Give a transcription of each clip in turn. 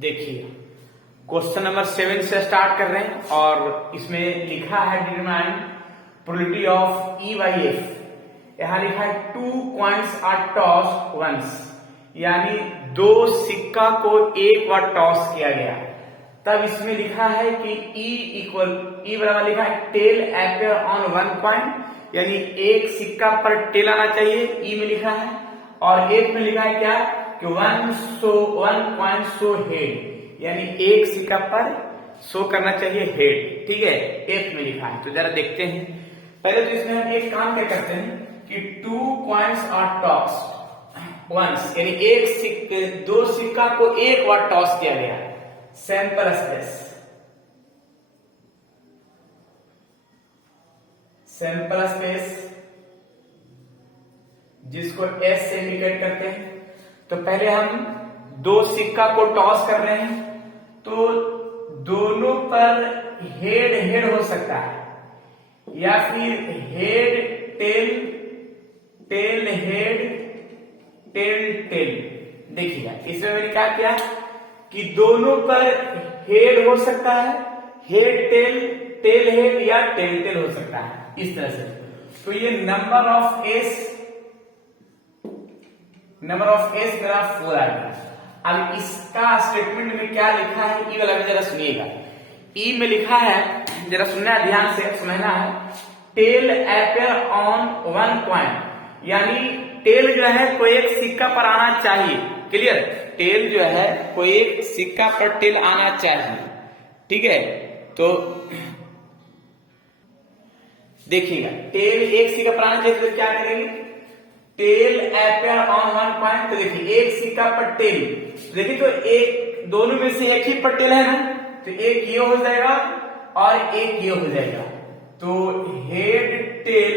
देखिए question number 7 से start कर रहे हैं और इसमें लिखा है determine probability of E by F. यहां लिखा है 2 कॉइन्स आर टॉस्ड वंस, यानी 2 सिक्का को एक बार टॉस किया गया। तब इसमें लिखा है कि ई बराबर लिखा है टेल अपीयर ऑन 1 कॉइन, यानी एक सिक्का पर टेल आना चाहिए, ई में लिखा है। और एक में लिखा है क्या कि 1 कॉइन शो हेड, यानी एक सिक्का पर शो करना चाहिए हेड। ठीक है, एफ में लिखा है। तो जरा देखते हैं। पहले तो इसमें हम एक काम क्या करते हैं कि 2 कॉइन्स आर टॉस्ड वंस, यानी 2 सिक्का को एक बार टॉस किया गया। सैंपल स्पेस जिसको एस से इंडिकेट करते हैं। तो पहले हम 2 सिक्का को टॉस कर रहे हैं, तो दोनों पर हेड हो सकता है या फिर head tail tail head tail tail. देखिएगा इसमें मैंने क्या किया कि दोनों पर हेड हो सकता है, हेड टेल टेल हेड या टेल टेल हो सकता है, इस तरह से। तो ये नंबर ऑफ एस मेरा 4 आ गया। अब इसका स्टेटमेंट में क्या लिखा है ई वाला में जरा सुनिएगा। ई में लिखा है, जरा सुनना है, ध्यान से समझना है, टेल अपीयर ऑन 1 कॉइन, यानी टेल जो है कोई एक सिक्का पर आना चाहिए। क्लियर, टेल जो है कोई एक सिक्का पर टेल आना चाहिए। ठीक है, तो देखिएगा टेल एक सिक्का पर आना चाहिए, तो क्या करेंगे, टेल अपीयर ऑन 1 कॉइन। तो देखिए एक सिक्का पर टेल, देखिए तो एक दोनों में से एक ही पर टेल है ना, तो एक ये हो जाएगा और एक ये हो जाएगा। तो हेड टेल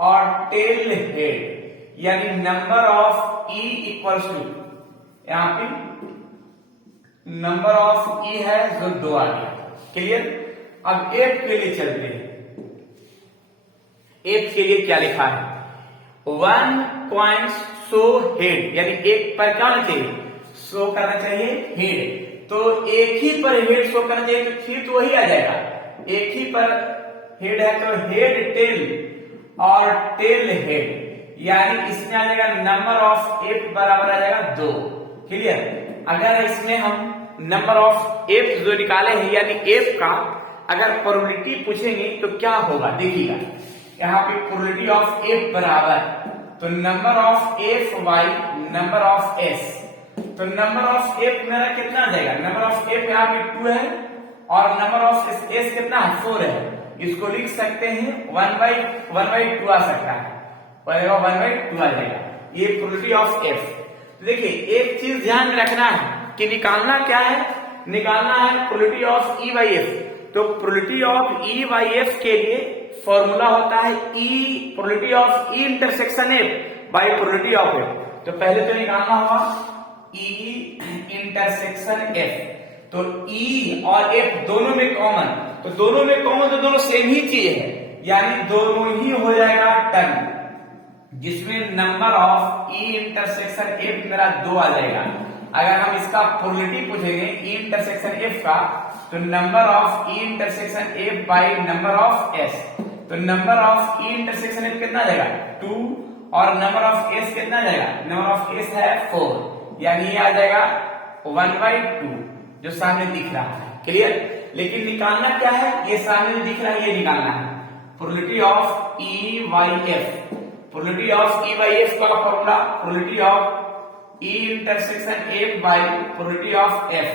और टेल हेड, यानी number of E equals to, यहां पे नंबर ऑफ ई है जो 2 आ गया। क्लियर। अब एफ के लिए चलते हैं। एफ के लिए क्या लिखा है, 1 कॉइन शो हेड, यानी एक पर क्या होना चाहिए, शो करना चाहिए हेड। तो एक ही पर हेड शो करना चाहिए, तो फिर तो वही आ जाएगा, एक ही पर हेड है तो हेड टेल और टेल हेड, यानी इसमें आ जाएगा नंबर ऑफ एफ बराबर आ जाएगा 2। क्लियर। अगर इसमें हम नंबर ऑफ एफ जो निकाले हैं, यानी एफ का अगर प्रोबेबिलिटी पूछेंगे तो क्या होगा, देखिएगा यहाँ पे प्रोबेबिलिटी ऑफ एफ बराबर, तो number of F by number of S. तो नंबर ऑफ एफ मेरा कितना आ जाएगा, नंबर ऑफ एफ यहाँ पे 2 है और नंबर ऑफ एस कितना है, 4 है। इसको लिख सकते हैं 1/2 आ सकता है, 1/2 आ जाएगा। ये प्रोबेबिलिटी ऑफ एफ। तो देखिए एक चीज ध्यान में रखना है कि निकालना क्या है, निकालना है probability of E by F. तो probability of E by F के लिए फॉर्मूला होता है E probability of E intersection F by probability of F. तो पहले तो निकालना होगा ई इंटरसेक्शन एफ। तो ई और एफ दोनों में कॉमन, तो दोनों में कॉमन तो दोनों सेम ही चीज है, यानी दोनों ही हो जाएगा टर्म, जिसमें number of E intersection F मेरा 2 आ जाएगा। अगर हम इसका प्रोबेबिलिटी पूछेंगे ई इंटरसेक्शन एफ का, तो number of E intersection F by number of S. तो number of E intersection F कितना आ जाएगा, 2, और नंबर ऑफ एस कितना आ जाएगा, नंबर ऑफ एस है 4, यानी ये आ जाएगा 1/2 जो सामने दिख रहा है। क्लियर। लेकिन निकालना क्या है, ये सामने दिख रहा है, ये निकालना है probability of E by F. Probability of E by F का formula probability of E intersection F by probability of F.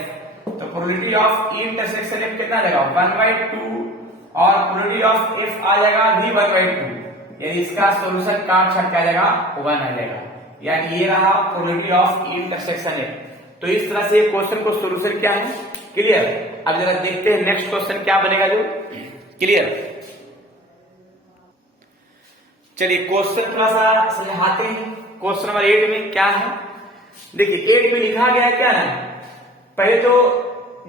तो probability of E intersection F कितना आ जाएगा, 1/2, और प्रोबेबिलिटी ऑफ एफ आ जाएगा भी 1/2, यानी इसका सॉल्यूशन काट छट आ जाएगा 1 आ जाएगा, यानी ये रहा probability of E intersection F. तो इस तरह से क्वेश्चन को सॉल्यूशन क्या है। क्लियर। अब जरा देखते हैं नेक्स्ट क्वेश्चन क्या बनेगा जो। क्लियर। चलिए क्वेश्चन थोड़ा सा समझाते हैं। क्वेश्चन नंबर 8 में क्या है, देखिए 8 में लिखा गया है क्या है, पहले तो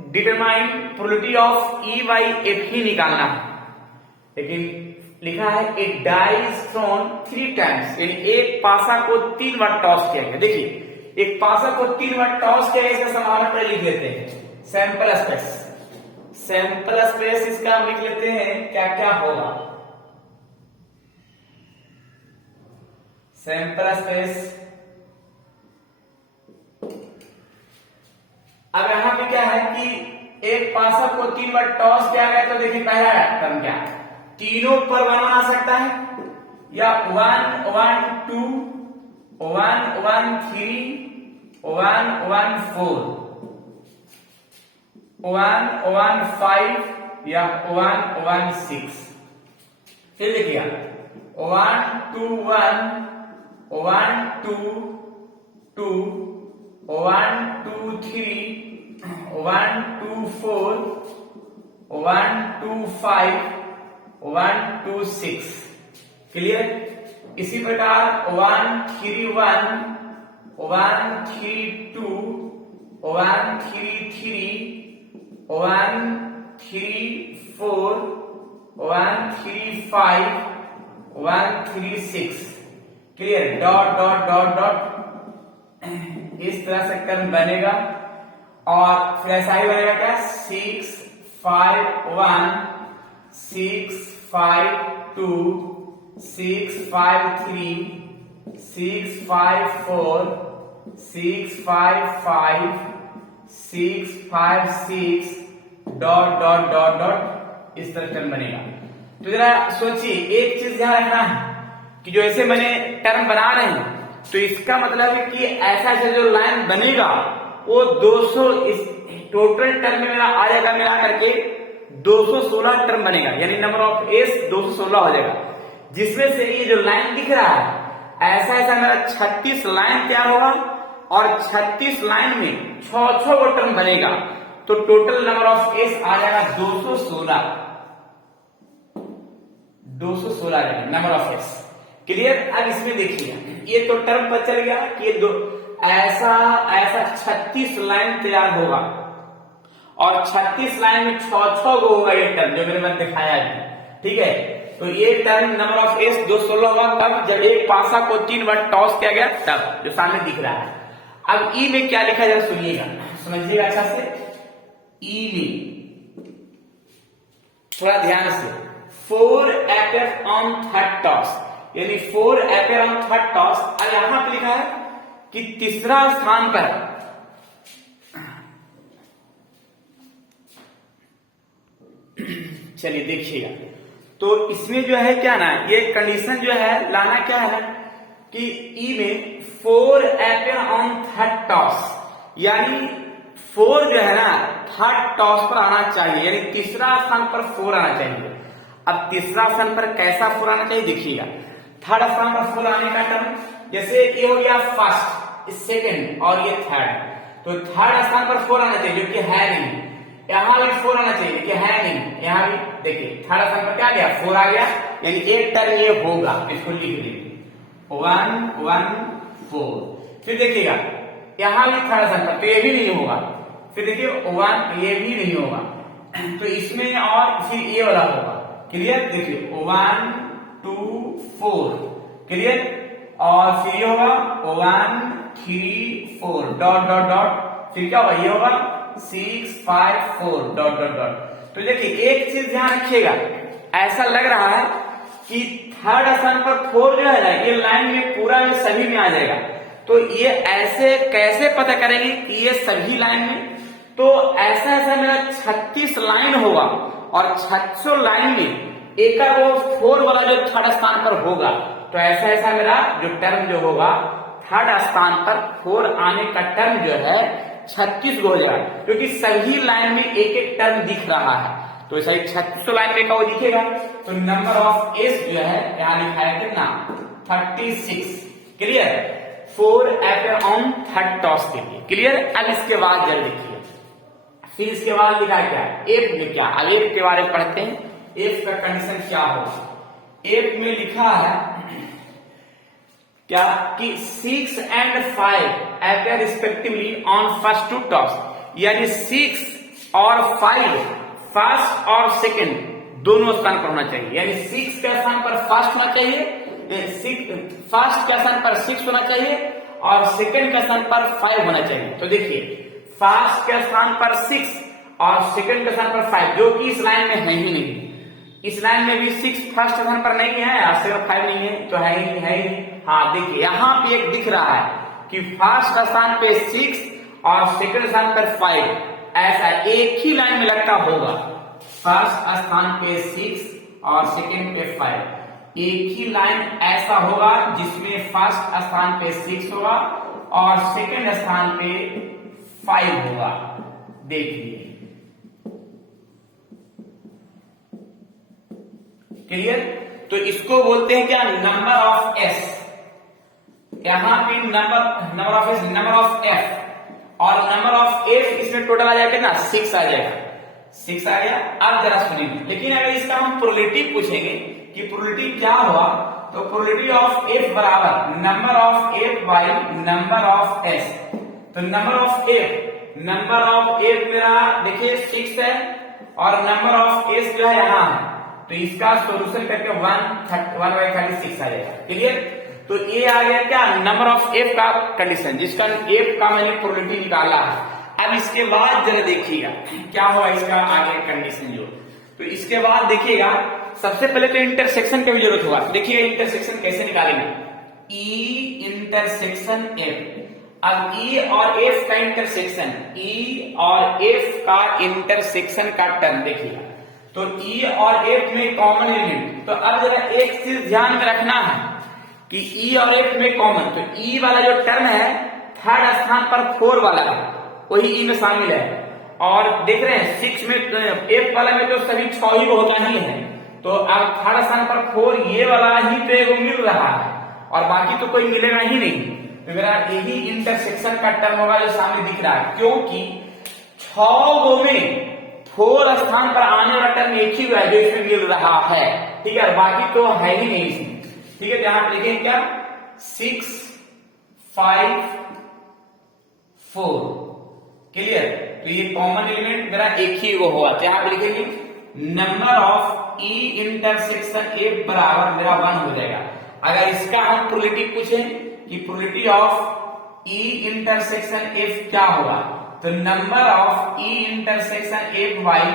determine probability of E by F ही निकालना है, लेकिन लिखा है एक डाइस थ्रोन 3 टाइम्स, यानी एक पासा को 3 बार टॉस किया गया। देखिए एक पासा को 3 बार टॉस किया इसका संभावना पर लिख लेते हैं सैंपल स्पेस। सैंपल स्पेस इसका हम लिख लेते हैं क्या क्या होगा। सैंपल स्पेस अब यहां पे क्या है कि एक पासा को 3 बार टॉस किया गया तो देखिए पहला टर्म क्या तीनों पर 1 आ सकता है या 1 1 2 1 1 3 1 1 4 1 1 5 या 1 1 6। फिर देखिएगा 1 2 1 1 2 2 1 2 3 1 2 4 1 2 5 1 2 6। क्लियर। इसी प्रकार 1 3 1 1 3 2 1 3 3 1 3 4 1 3 5 1 3 6। Clear. Dot dot dot dot इस तरह से टर्म बनेगा और फिर ऐसा ही बनेगा क्या 6 5 1 6 5 2 6 5 3 6 5 4 6 5 5 6 5 6 डॉट डॉट डॉट डॉट इस तरह टर्म बनेगा। तो जरा सोचिए एक चीज ध्यान रखना है कि जो ऐसे मैंने टर्म बना रहे हैं तो इसका मतलब है कि ऐसा जो लाइन बनेगा वो 200 इस टोटल टर्म में मेरा आ जाएगा मिला करके 216 टर्म बनेगा यानी नंबर ऑफ एस 216 हो जाएगा। जिसमें से ये जो लाइन दिख रहा है ऐसा ऐसा मेरा 36 लाइन तैयार होगा और 36 लाइन में 6 वो टर्म बनेगा तो टोटल नंबर ऑफ एस आ जाएगा 216 नंबर ऑफ एस। क्लियर। अब इसमें देखिए ये तो टर्म पर चल गया कि दो ऐसा 36 लाइन तैयार होगा और 36 लाइन में 6 गो होगा ये टर्म जो मेरे मन दिखाया है। ठीक है। तो ये टर्म नंबर ऑफ एस 216 होगा तब जब एक पासा को 3 बार टॉस किया गया तब जो सामने दिख रहा है। अब ई में क्या लिखा जाए सुनिएगा समझिएगा अच्छा से। ई में थोड़ा ध्यान से 4 अपियर ऑन थर्ड टॉस यानी 4 अपियर ऑन थर्ड टॉस। अब यहां पे लिखा है कि तीसरा स्थान पर चलिए देखिएगा तो इसमें जो है क्या ना ये कंडीशन जो है लाना क्या है कि ई में 4 अपियर ऑन थर्ड टॉस यानी 4 जो है ना थर्ड टॉस पर आना चाहिए यानी तीसरा स्थान पर 4 आना चाहिए। अब तीसरा स्थान पर कैसा 4 आना चाहिए देखिएगा। थर्ड स्थान पर 4 आने का टर्म जैसे ये हो गया फर्स्ट सेकंड और ये थर्ड तो थर्ड स्थान पर 4 आना चाहिए जो कि है नहीं। यहां भी 4 आना चाहिए कि है नहीं। यहां भी देखिए थर्ड स्थान पर क्या गया 4 आ गया यानी एक टर्म ये होगा इसको लिख लीजिए 1 1 4। फिर देखिएगा यहां भी थर्ड स्थान पर तो ये भी नहीं होगा। फिर देखिए 1 ये भी नहीं होगा तो इसमें और फिर ये वाला होगा। क्लियर। देखिए 1 2 4 क्लियर और फिर ये होगा 1 3 4 डॉट डॉट डॉट फिर क्या होगा ये होगा 6 5 4 डॉट डॉट डॉट। तो देखिए एक चीज ध्यान रखिएगा ऐसा लग रहा है कि थर्ड स्थान पर 4 जो है ना ये लाइन में पूरा में सभी में आ जाएगा। तो ये ऐसे कैसे पता करेंगे कि ये सभी लाइन में तो ऐसा ऐसा मेरा 36 लाइन होगा और 600 लाइन में एक वो 4 वाला जो थर्ड स्थान पर होगा तो ऐसा ऐसा मेरा जो टर्म जो होगा थर्ड स्थान पर 4 आने का टर्म जो है 36 हो जाएगा क्योंकि सभी लाइन में एक एक टर्म दिख रहा है तो ऐसा ही 36 लाइन में का वो दिखेगा। तो नंबर ऑफ एस जो है यहां लिखा है कितना 36। Clear. 4 appear on third toss के लिए। क्लियर। अब इसके बाद जल्द देखिए फिर इसके बाद लिखा क्या है एफ में क्या। अब एफ के बारे में पढ़ते हैं एफ का कंडीशन क्या होगा। एफ में लिखा है क्या कि 6 and 5 appear respectively on first two toss यानी 6 और 5 फर्स्ट और सेकंड दोनों स्थान पर होना चाहिए यानी 6 के स्थान पर फर्स्ट होना चाहिए फर्स्ट के स्थान पर 6 होना चाहिए और सेकंड के स्थान पर 5 होना चाहिए। तो देखिए फर्स्ट के स्थान पर 6 और सेकंड के स्थान पर 5, जो कि इस लाइन में है ही नहीं। इस लाइन में भी 6 फर्स्ट स्थान पर नहीं है और सेकंड 5 नहीं है, तो है ही। हाँ देखिए यहाँ पे एक दिख रहा है कि फर्स्ट स्थान पे 6 और सेकंड स्थान पर 5, ऐसा एक ही लाइन में लगता होगा। फर्स्ट स्थान पे 6 और सेकंड पे 5, एक ही लाइन ऐसा होगा जिसमें फर्स्ट स्थान पे 6 होगा और सेकंड स्थान पे 5 होगा। देखिए क्लियर। तो इसको बोलते हैं क्या, नंबर ऑफ एस। यहां पे number of S, number of F, और नंबर ऑफ एफ इसमें टोटल आ जाएगा ना 6 आ जाएगा, 6 आ गया। अब जरा सुनिए, लेकिन अगर इसका हम प्रोबेबिलिटी पूछेंगे कि प्रोबेबिलिटी क्या हुआ, तो प्रोबेबिलिटी ऑफ एफ बराबर number of F by number of S. तो नंबर ऑफ एफ मेरा देखिए 6 है और नंबर ऑफ एस जो है यहाँ है, तो इसका सॉल्यूशन करके 1/36 आ जाएगा। क्लियर। तो ये आ गया क्या, नंबर ऑफ एफ का कंडीशन, जिसका एफ का मैंने प्रोबेबिलिटी निकाला है। अब इसके बाद जरा देखिएगा क्या हुआ इसका आगे कंडीशन जो। तो इसके बाद देखिएगा सबसे पहले तो इंटरसेक्शन की भी जरूरत होगा। देखिए इंटरसेक्शन कैसे निकालेंगे, ई इंटरसेक्शन एफ। अब ई और एफ का इंटरसेक्शन, ई और एफ का इंटरसेक्शन का टर्म देखिएगा, तो ई और एफ में कॉमन एलिमेंट। तो अब जरा एक चीज ध्यान में रखना है कि ई और एफ में कॉमन, तो ई वाला जो टर्म है थर्ड स्थान पर 4 वाला है, वही ई में शामिल है। और देख रहे हैं 6 में एफ वाला में तो सभी 6 ही होता ही है, तो अब थर्ड स्थान पर 4 ये वाला ही तो एगो मिल रहा है और बाकी तो कोई मिलेगा ही नहीं। तो मेरा यही इंटरसेक्शन का टर्म होगा जो सामने दिख रहा है, क्योंकि 6 गो में 4 स्थान पर आने वाला टर्म एक ही है जो इसमें मिल रहा है, ठीक है, बाकी तो है ही नहीं इसमें। ठीक है, यहां पर लिखेंगे क्या, 6, 5, 4। क्लियर। तो ये कॉमन एलिमेंट मेरा एक ही वो हुआ, तो यहां पर लिखेंगे number of E intersection F बराबर मेरा 1 हो जाएगा। अगर इसका हम प्रोबेबिलिटी पूछें कि probability of E intersection F क्या होगा, तो number of E intersection F by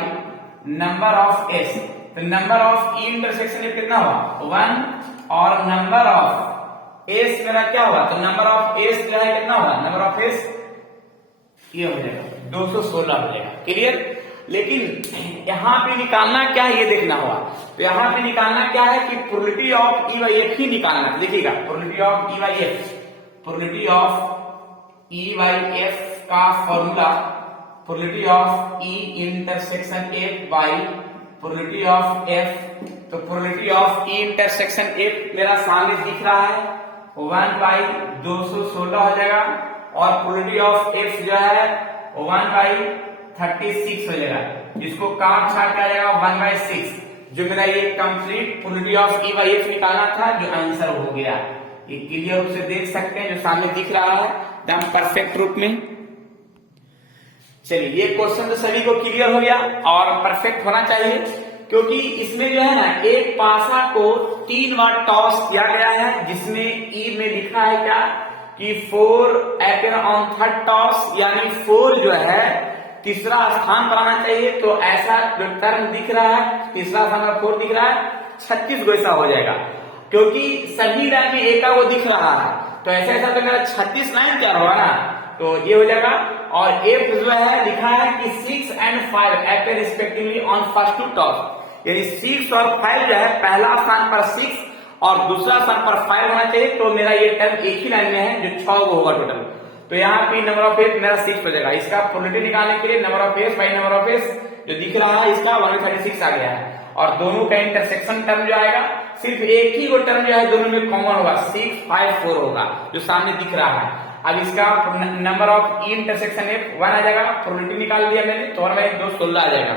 number of S. तो number of E intersection F कितना हुआ, 1, और नंबर ऑफ एस मेरा क्या होगा, तो नंबर ऑफ एस जो है कितना होगा, नंबर ऑफ एस ये हो जाएगा 216 हो जाएगा। क्लियर। लेकिन यहां पे निकालना क्या है ये देखना होगा। तो यहां पे निकालना क्या है कि probability of E by F ही निकालना। देखिएगा probability of E by F, probability of E by F का formula probability of E intersection F by probability of F. तो probability of E intersection F मेरा सामने दिख रहा है, 1/216 हो जाएगा, और प्रोबेबिलिटी ऑफ एफ जो है 1/36 हो जाएगा, जिसको काट छाट के आ जाएगा 1/6। जो मेरा ये complete probability of E by F निकालना था, जो आंसर हो गया। ये क्लियर रूप से देख सकते हैं, जो सामने दिख रहा है एकदम परफेक्ट रूप में। चलिए ये क्वेश्चन तो सभी को क्लियर हो गया और परफेक्ट होना चाहिए, क्योंकि इसमें जो है ना एक पासा को 3 बार टॉस किया गया है, जिसमें ई में लिखा है क्या कि 4 अपियर ऑन थर्ड टॉस, यानी 4 जो है तीसरा स्थान पर आना चाहिए। तो ऐसा जो टर्म दिख रहा है तीसरा स्थान पर 4 दिख रहा है, 36 को ऐसा हो जाएगा, क्योंकि सभी लाइन में एक वो दिख रहा है। तो ऐसा तो मेरा 36 लाइन क्या होगा ना, तो ये हो जाएगा। और एफ जो है लिखा है कि 6 and 5 appear respectively on first 2 toss, यानी 6 और 5 जो है पहला स्थान पर 6 और दूसरा स्थान पर 5 होना चाहिए। तो मेरा ये टर्म एक ही लाइन में है जो 6 को होगा टोटल। तो यहाँ पे नंबर ऑफ एस मेरा 6 हो जाएगा। इसका प्रोबेबिलिटी निकालने के लिए number of S by number of S जो दिख रहा है इसका 1/36 आ गया है, और दोनों का इंटरसेक्शन टर्म जो आएगा सिर्फ एक ही वो टर्म जो है दोनों में कॉमन होगा, 6, 5, 4 होगा जो सामने दिख रहा है। अब इसका number of E intersection F 1 आ जाएगा, प्रोबेबिलिटी निकाल दिया मैंने, तो 1/216 आ जाएगा।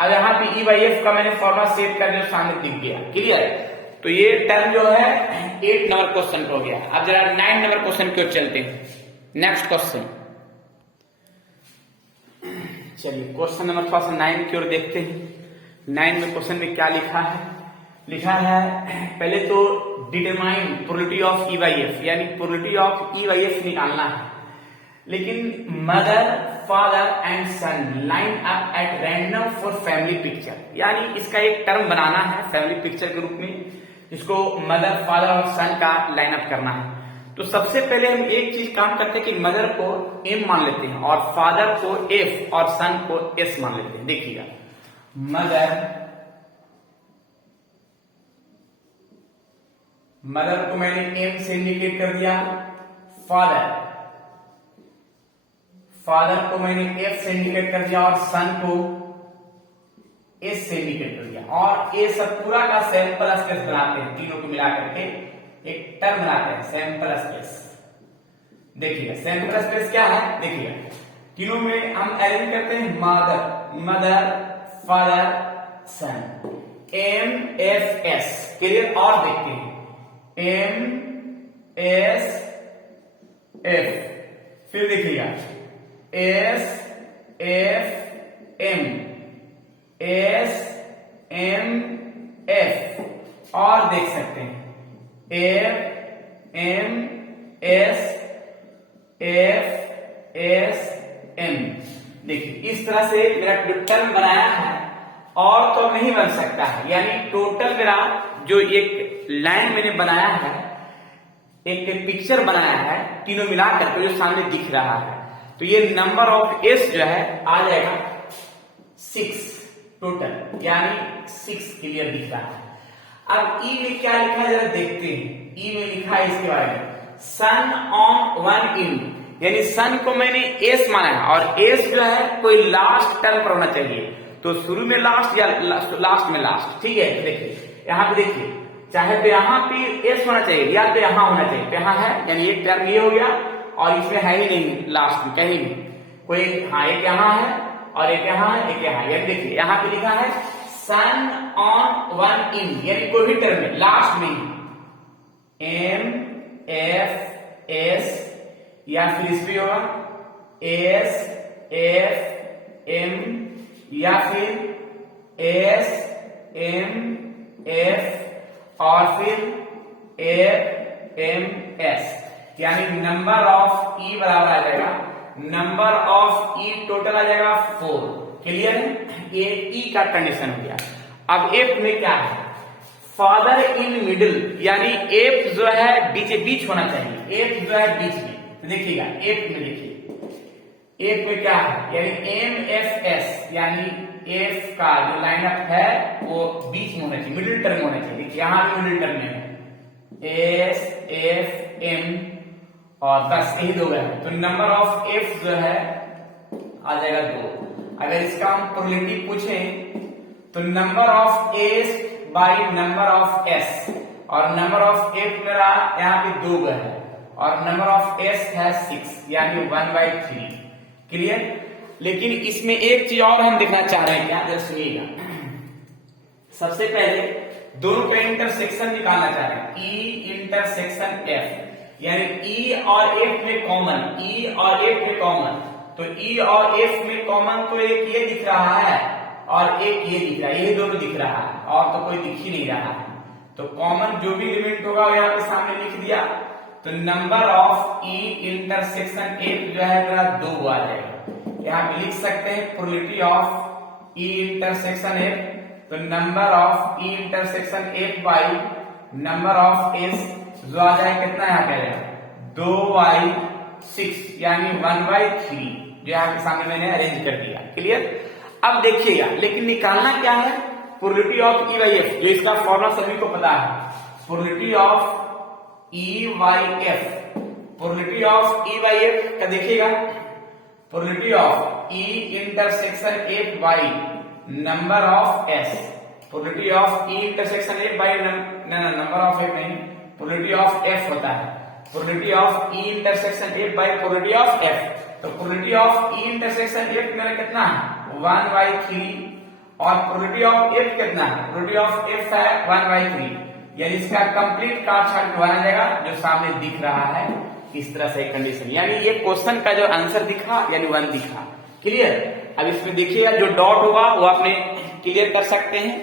अब यहाँ पे ई बाई एफ का मैंने फॉर्मुला सेट कर दिया, सामने दिख गया। क्लियर। तो ये टर्म जो है 8 नंबर क्वेश्चन हो गया। अब जरा 9 नंबर क्वेश्चन की ओर चलते हैं। नेक्स्ट क्वेश्चन, चलिए क्वेश्चन नंबर थोड़ा सा 9 की ओर देखते हैं। 9 में क्वेश्चन में क्या लिखा है, लिखा है पहले तो determine probability of E by F, यानी probability of E by F निकालना है। लेकिन mother father and son line up at random for family picture, यानी इसका एक टर्म बनाना है फैमिली पिक्चर के रूप में, जिसको मदर फादर और सन का लाइन अप करना है। तो सबसे पहले हम एक चीज काम करते हैं कि मदर को एम मान लेते हैं और फादर को एफ और सन को एस मान लेते हैं। देखिएगा, मदर को मैंने एम से इंडिकेट कर दिया, फादर को मैंने एफ से इंडिकेट कर दिया और सन को एस से इंडिकेट कर दिया। और ये सब पूरा का सैंपल स्पेस बनाते हैं, तीनों को मिला करके एक टर्म बनाते हैं सैंपल स्पेस। देखिएगा सैंपल स्पेस क्या है, देखिएगा तीनों में हम अरेंज करते हैं mother father son, M F S. Clear? और देखते हैं एम एस एफ, फिर देखिएगा S F M, S M F, और देख सकते हैं F M S F S M. देखिए इस तरह से मेरा टर्म बनाया है और तो नहीं बन सकता है, यानी टोटल मेरा जो एक लाइन मैंने बनाया है, एक पिक्चर बनाया है तीनों मिलाकर के जो सामने दिख रहा है, तो ये नंबर ऑफ एस जो है आ जाएगा 6 टोटल, यानी 6 क्लियर दिख रहा है। अब ई में क्या लिखा है जरा देखते हैं। ई में लिखा है इसके बारे में सन ऑन 1 इन, यानी सन को मैंने एस माना है और एस जो है कोई लास्ट टर्म पर होना चाहिए, तो शुरू में लास्ट या लास्ट में लास्ट। ठीक है, तो देखिए यहाँ पे देखिए, चाहे तो यहाँ पे एस होना चाहिए या तो यहाँ होना चाहिए, तो यहाँ है, यानी एक टर्म ये हो गया और इसमें है ही नहीं लास्ट में कहीं भी कोई। हाँ, एक यहाँ है और एक यहाँ है, एक यहाँ है। देखिए यहाँ पे लिखा है सन ऑन 1 इन, यानी कोई भी टर्म में लास्ट में एम एफ एस, या फिर इसमें होगा एस एफ एम, या फिर एस एम एफ और फिर एफ एम एस, यानी नंबर ऑफ ई बराबर आ जाएगा, नंबर ऑफ ई टोटल आ जाएगा 4। क्लियर है? ये ई का कंडीशन हो गया। अब एफ में क्या है, फादर इन मिडिल, यानी एफ जो है बीच होना चाहिए, एफ जो है बीच में। तो देखिएगा एफ में, देखिए एफ में क्या है, यानी एम एफ एस, यानी एफ का जो लाइनअप है वो बीच में होना चाहिए, मिडिल टर्म होना चाहिए। देखिए यहाँ भी मिडिल टर्म में है एस एफ एम और बस यही 2 है, तो नंबर ऑफ एफ जो है आ जाएगा 2। अगर इसका हम प्रोबेबिलिटी पूछें तो number of S by number of S, और नंबर ऑफ एफ मेरा यहाँ पे 2 है और नंबर ऑफ एस है 6, यानी 1/3। क्लियर? लेकिन इसमें एक चीज और हम देखना चाह रहे हैं, क्या जरा सुनिएगा। सबसे पहले दोनों का इंटरसेक्शन निकालना चाह रहे हैं, ई इंटरसेक्शन एफ, यानी ई और एफ में कॉमन, ई और एफ में कॉमन, तो ई और एफ में कॉमन तो एक ये दिख रहा है और एक ये दिख रहा है, ये दोनों दिख रहा है और तो कोई दिख ही नहीं रहा है। तो कॉमन जो भी एलिमेंट होगा यहाँ पे सामने लिख दिया, तो number of E intersection F जो है मेरा 2 आ जाएगा। यहाँ पे लिख सकते हैं probability of E intersection F, तो number of E intersection F by number of S जो आ जाए कितना यहाँ पे आएगा 2/6, यानी 1/3, जो यहाँ के सामने मैंने अरेंज कर दिया। क्लियर? अब देखिएगा, लेकिन निकालना क्या है, probability of E by F, जो इसका फॉर्मूला सभी को पता है, probability of E by F, probability of E by F का देखिएगा, probability of E intersection F by number of S, probability of E intersection F by number of F नहीं, probability of F होता है, probability of E intersection F by probability of F. तो probability of E intersection F मेरा कितना है 1/3 और probability of F कितना है, प्रोबेबिलिटी ऑफ एफ है 1/3, यानी इसका कंप्लीट काट बना जाएगा जो सामने दिख रहा है इस तरह से कंडीशन, यानी ये क्वेश्चन का जो आंसर दिखा यानी 1 दिखा। क्लियर? अब इसमें देखिएगा जो डॉट होगा वो आपने क्लियर कर सकते हैं।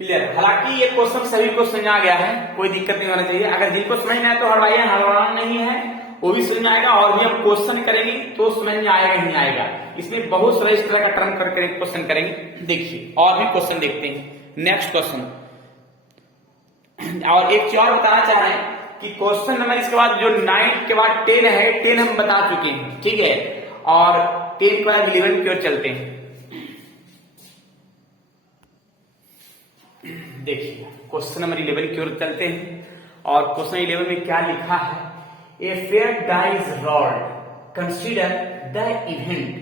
क्लियर। हालांकि ये क्वेश्चन सभी को समझ आ गया है, कोई दिक्कत नहीं होना चाहिए। अगर जिनको समझ में आए तो हड़वाइए, हड़वाना नहीं है, वो भी समझ में आएगा। और भी हम क्वेश्चन करेंगे तो समझ में आएगा नहीं आएगा, इसमें बहुत सारे इस तरह का टर्म करके क्वेश्चन करेंगे। देखिए और भी क्वेश्चन देखते हैं। नेक्स्ट क्वेश्चन, और एक चीज और बताना चाह रहे हैं कि क्वेश्चन नंबर इसके बाद जो 9 के बाद 10 है, 10 हम बता चुके हैं, ठीक है। और 10 के बाद 11 की ओर चलते हैं। देखिए क्वेश्चन नंबर 11 की ओर चलते हैं, और क्वेश्चन 11 में क्या लिखा है। A fair die is rolled, consider the event,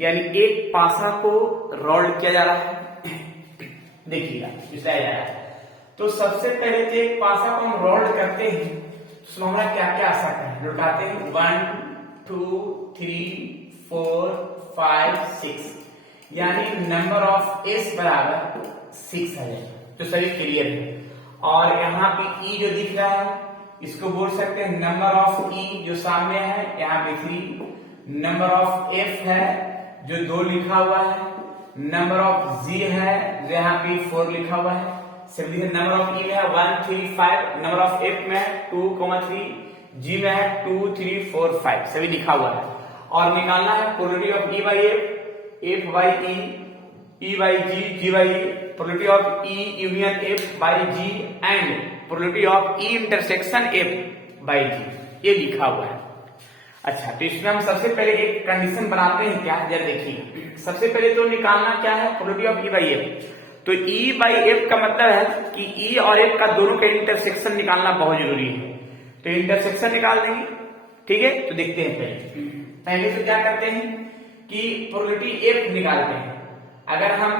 यानी एक पासा को रोल्ड किया जा रहा है। देखिएगा इसलिए जा रहा है, तो सबसे पहले तो एक पासा को हम रोल्ड करते हैं, तो हमारा क्या क्या आ सकता है, लौटाते हैं 1 2 3 4 5 6, यानी नंबर ऑफ एस बराबर 6 आ जाएगा, तो सभी क्लियर है। और यहाँ पे ई जो दिख रहा है इसको बोल सकते हैं नंबर ऑफ ई जो सामने है, यहाँ पे 3, नंबर ऑफ एफ है जो 2 लिखा हुआ है, नंबर ऑफ जी है जो यहाँ पे 4 लिखा हुआ है, सभी नंबर ऑफ ई में है 1 3 5, नंबर ऑफ एफ में है 2 3, जी में है 2 3 4 5, सभी लिखा हुआ है। और निकालना है probability of E by F by E by G by E, probability of E union F by G and probability of E intersection F by G, ये लिखा हुआ है। अच्छा, तो इसमें हम सबसे पहले एक कंडीशन बनाते हैं, क्या जरा देखिए। सबसे पहले तो निकालना क्या है, probability of E by F. तो ई बाई एफ का मतलब है कि ई और एफ का दोनों का इंटरसेक्शन निकालना बहुत जरूरी है, तो इंटरसेक्शन निकाल देंगे, ठीक है। तो देखते हैं पहले तो क्या करते हैं कि प्रोबेबिलिटी एफ निकालते हैं। अगर हम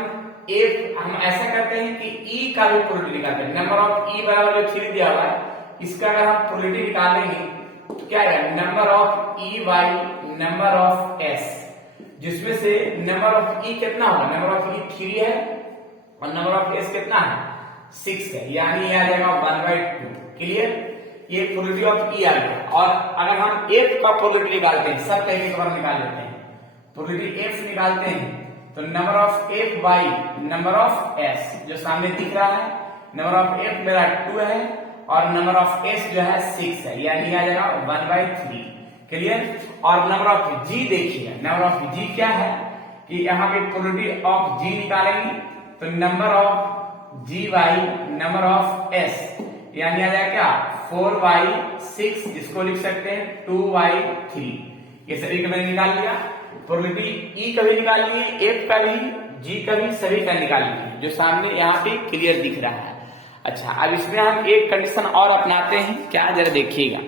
ऐसा करते हैं कि ई का भी प्रोबेबिलिटी निकालते हैं, नंबर ऑफ ई बराबर जो 3 दिया हुआ है, इसका अगर हम प्रोबेबिलिटी निकालेंगे तो क्या है, number of E by number of S, जिसमें से नंबर ऑफ ई कितना होगा, नंबर ऑफ ई 3 है और नंबर ऑफ एस कितना है 6 है, यानी ये आ जाएगा 1/2। क्लियर, ये प्रोबेबिलिटी ऑफ ई आ गया। और अगर हम एफ का प्रोबेबिलिटी निकालते हैं, सब पहले एक बार निकाल लेते हैं, प्रोबेबिलिटी एफ निकालते हैं तो number of F by number of S जो सामने दिख रहा है, नंबर ऑफ एफ मेरा 2 है और नंबर ऑफ एस जो है 6 है, यानी आ जाएगा 1/3। क्लियर। और नंबर ऑफ जी देखिए, नंबर ऑफ जी क्या है कि यहाँ पे प्रोबेबिलिटी ऑफ जी निकालेंगे तो number of G by number of S, यानी आ जाएगा क्या 4/6, जिसको लिख सकते हैं 2/3। ये सभी का मैंने निकाल लिया। प्रोबेबिलिटी ई का भी निकाल लिए, एफ का भी, जी का भी, सभी का निकाल लिए, जो सामने यहाँ पे क्लियर दिख रहा है। अच्छा, अब इसमें हम एक कंडीशन और अपनाते हैं, क्या जरा देखिएगा।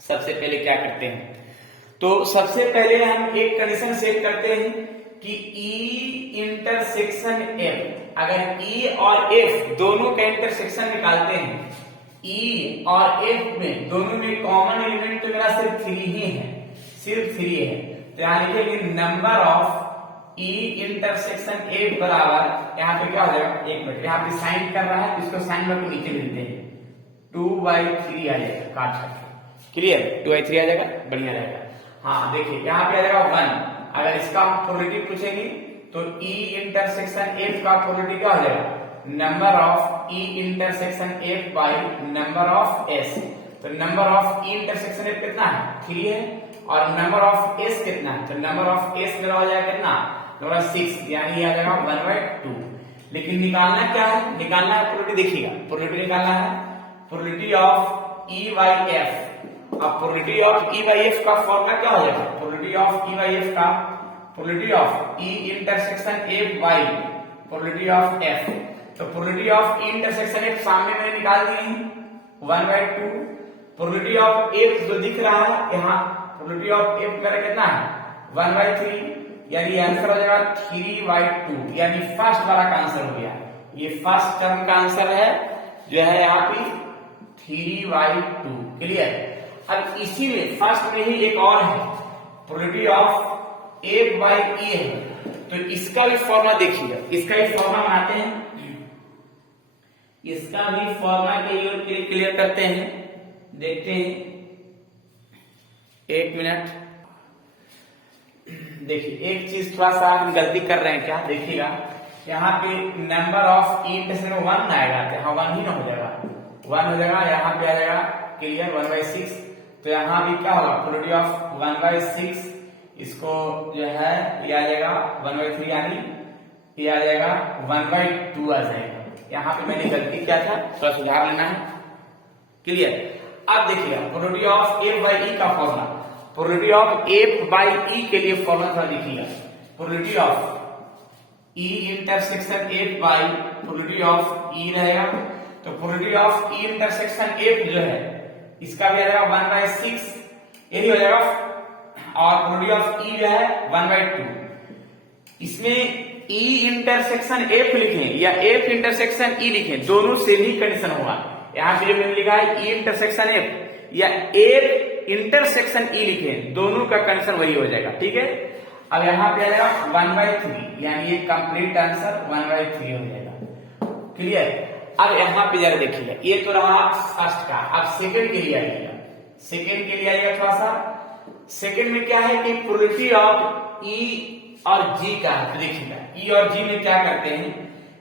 सबसे पहले क्या करते हैं, तो सबसे पहले हम एक कंडीशन सेट करते हैं कि ई इंटरसेक्शन एफ, अगर ई और एफ दोनों का इंटरसेक्शन निकालते हैं, ई और एफ में दोनों में कॉमन एलिमेंट तो मेरा सिर्फ 3 ही है, सिर्फ 3 है, तो यहाँ लिखेंगे number of E intersection F बराबर, यहाँ पे क्या हो जाएगा, एक मिनट, यहाँ पे साइन कर रहा है, इसको साइन में नीचे मिलते हैं 2/3 आ जाएगा, काट सकते। क्लियर, 2/3 आ जाएगा, बढ़िया रहेगा। हाँ देखिए यहाँ पे आ जाएगा 1। अगर इसका प्रोबेबिलिटी पूछेंगे तो ई इंटरसेक्शन एफ का प्रोबेबिलिटी क्या हो जाएगा, number of E intersection F by number of S, तो number of E intersection F कितना है 3 है और नंबर ऑफ एस कितना है, तो नंबर ऑफ एस मेरा हो जाएगा कितना, नंबर 6, यानी आ जाएगा 1/2। लेकिन निकालना क्या है, निकालना है प्रोबेबिलिटी, देखिएगा प्रोबेबिलिटी निकालना है, probability of E by F. अब probability of E by F का फॉर्मूला क्या हो जाएगा, probability of E by F का probability of E intersection F by probability of F, तो probability of E intersection F सामने मैंने निकाल दी है 1/2। प्रोबेबिलिटी ऑफ एफ जो दिख रहा है यहाँ, प्रोबेबिलिटी ऑफ एफ मेरा कितना है 1/3, यानी आंसर हो जाएगा 3/2, यानी फर्स्ट वाला का आंसर हो गया। ये फर्स्ट टर्म का आंसर है जो है यहाँ पे 3/2। क्लियर। अब इसी में फर्स्ट में ही एक और है, प्रोबेबिलिटी ऑफ एफ बाई ए है, तो इसका भी फॉर्मूला देखिएगा, इसका भी फॉर्मूला बनाते हैं, इसका भी फॉर्मूला के लिए क्लियर करते हैं, देखते हैं, एक मिनट। देखिए एक चीज थोड़ा सा हम गलती कर रहे हैं, क्या देखिएगा, यहाँ पे नंबर ऑफ ई इंटरसेक्शन 1 आएगा, तो यहाँ 1 ही ना हो जाएगा, 1 हो जाएगा, यहाँ पे आ जाएगा क्लियर 1/6। तो यहाँ भी क्या होगा, प्रोबेबिलिटी ऑफ 1/6 इसको जो है ये आ जाएगा 1/3, यानी ये आ जाएगा 1/2 आ जाएगा। यहाँ पे मैंने गलती किया था, थोड़ा सुधार लेना है, क्लियर। अब देखिएगा probability of F by E का formula, probability of F by E के लिए फॉर्मूला थोड़ा देखिएगा, probability of E intersection F by probability of E रहेगा। तो probability of E intersection F जो है इसका भी आ जाएगा 1/6, यही हो जाएगा, और प्रोबेबिलिटी ऑफ ई जो है 1/2। इसमें ई इंटरसेक्शन एफ लिखें या एफ इंटरसेक्शन ई लिखें, दोनों से ही कंडीशन होगा। यहाँ पे जो मैंने लिखा है ई इंटरसेक्शन एफ या एफ इंटरसेक्शन ई लिखें, दोनों का कंडीशन वही हो जाएगा, ठीक है। अब यहाँ पे आ जाएगा 1/3, यानी ये कंप्लीट आंसर 1/3 हो जाएगा, क्लियर। अब यहाँ पे जरा देखिएगा, ये तो रहा फर्स्ट का। अब सेकंड के लिए आइएगा, सेकंड के लिए आइएगा थोड़ा सा। सेकंड में क्या है कि प्रोबेबिलिटी ऑफ ई और जी का, तो देखिएगा ई और जी में क्या करते हैं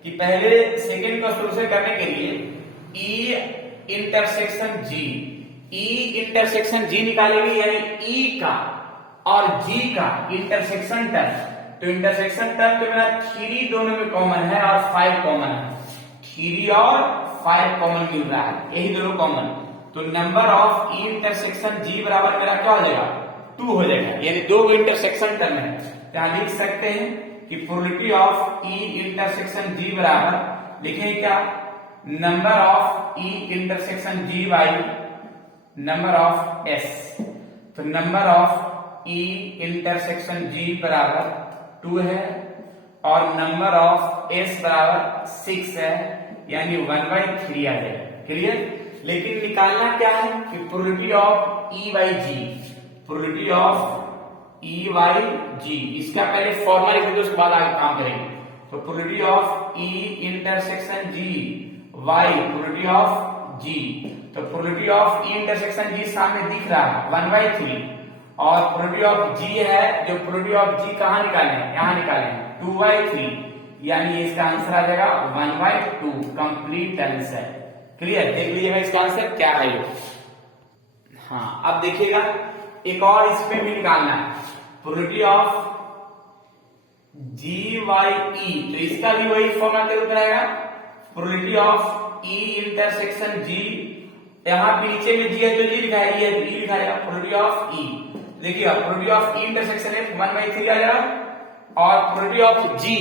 कि पहले सेकंड का सोल्यूशन करने के लिए ई इंटरसेक्शन जी, ई इंटरसेक्शन जी निकालेंगे, यानी ई का और जी का इंटरसेक्शन टर्म। तो इंटरसेक्शन टर्म तो मेरा 3 दोनों में कॉमन है और 5 कॉमन है, 3 और 5 कॉमन मिल रहा है, यही दोनों कॉमन। तो number of E intersection G बराबर मेरा क्या हो जाएगा, 2 हो जाएगा, यानी 2 इंटरसेक्शन टर्म है। यहाँ लिख सकते हैं कि probability of E intersection G बराबर लिखेंगे क्या, number of E intersection G by number of S. तो number of E intersection G बराबर 2 है और नंबर ऑफ एस बराबर 6 है, यानी 1/3 आ जाएगा, क्लियर। लेकिन निकालना क्या है कि probability of E by G, probability of E by G, इसका पहले फॉर्मूला लिख दो, उसके बाद आगे काम करेंगे। तो probability of E intersection G by probability of G, तो probability of E intersection G सामने दिख रहा है 1/3, और प्रोबेबिलिटी ऑफ जी है, जो प्रोबेबिलिटी ऑफ जी कहाँ निकाले हैं, यहाँ निकाले हैं 2/3, यानी इसका आंसर आ जाएगा 1/2, कंप्लीट आंसर, क्लियर। देख लीजिएगा इसका आंसर क्या है ये। हाँ, अब देखिएगा एक और इसमें भी निकालना है, प्रोबेबिलिटी ऑफ जी बाई ई, तो इसका भी वही फॉर्मूला के रूप में रहेगा, प्रोबेबिलिटी ऑफ ई इंटरसेक्शन जी, यहाँ पे नीचे में जी है तो जी लिखा है, ये ई लिखा है, प्रोबेबिलिटी ऑफ ई। देखिए probability of E intersection F 1/3 आ जाएगा, और प्रोबेबिलिटी ऑफ जी,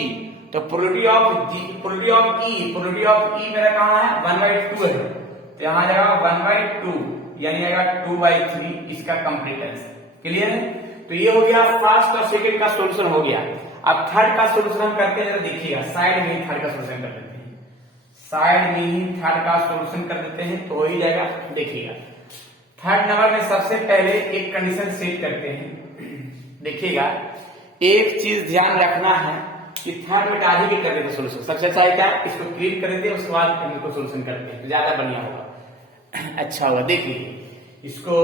तो probability of G, probability of E मेरा कहाँ है 1/2 है, तो यहाँ आ जाएगा 1/2, यानी आएगा 2/3, इसका कंप्लीट आंसर, क्लियर है। तो ये हो गया फर्स्ट और सेकंड का सॉल्यूशन हो गया। अब थर्ड का सॉल्यूशन हम करते हैं, देखिएगा साइड में ही थर्ड का सॉल्यूशन कर देते हैं, साइड में ही थर्ड का सॉल्यूशन कर देते हैं, तो हो ही जाएगा। देखिएगा थर्ड नंबर में सबसे पहले एक कंडीशन सेट करते हैं। देखिएगा एक चीज ध्यान रखना है कि थर्ड में आगे भी कर देते सॉल्यूशन, सबसे अच्छा है क्या, इसको क्लीन कर देते हैं, उसके बाद इनको सॉल्यूशन करते हैं, तो ज्यादा बढ़िया होगा, अच्छा होगा। देखिए इसको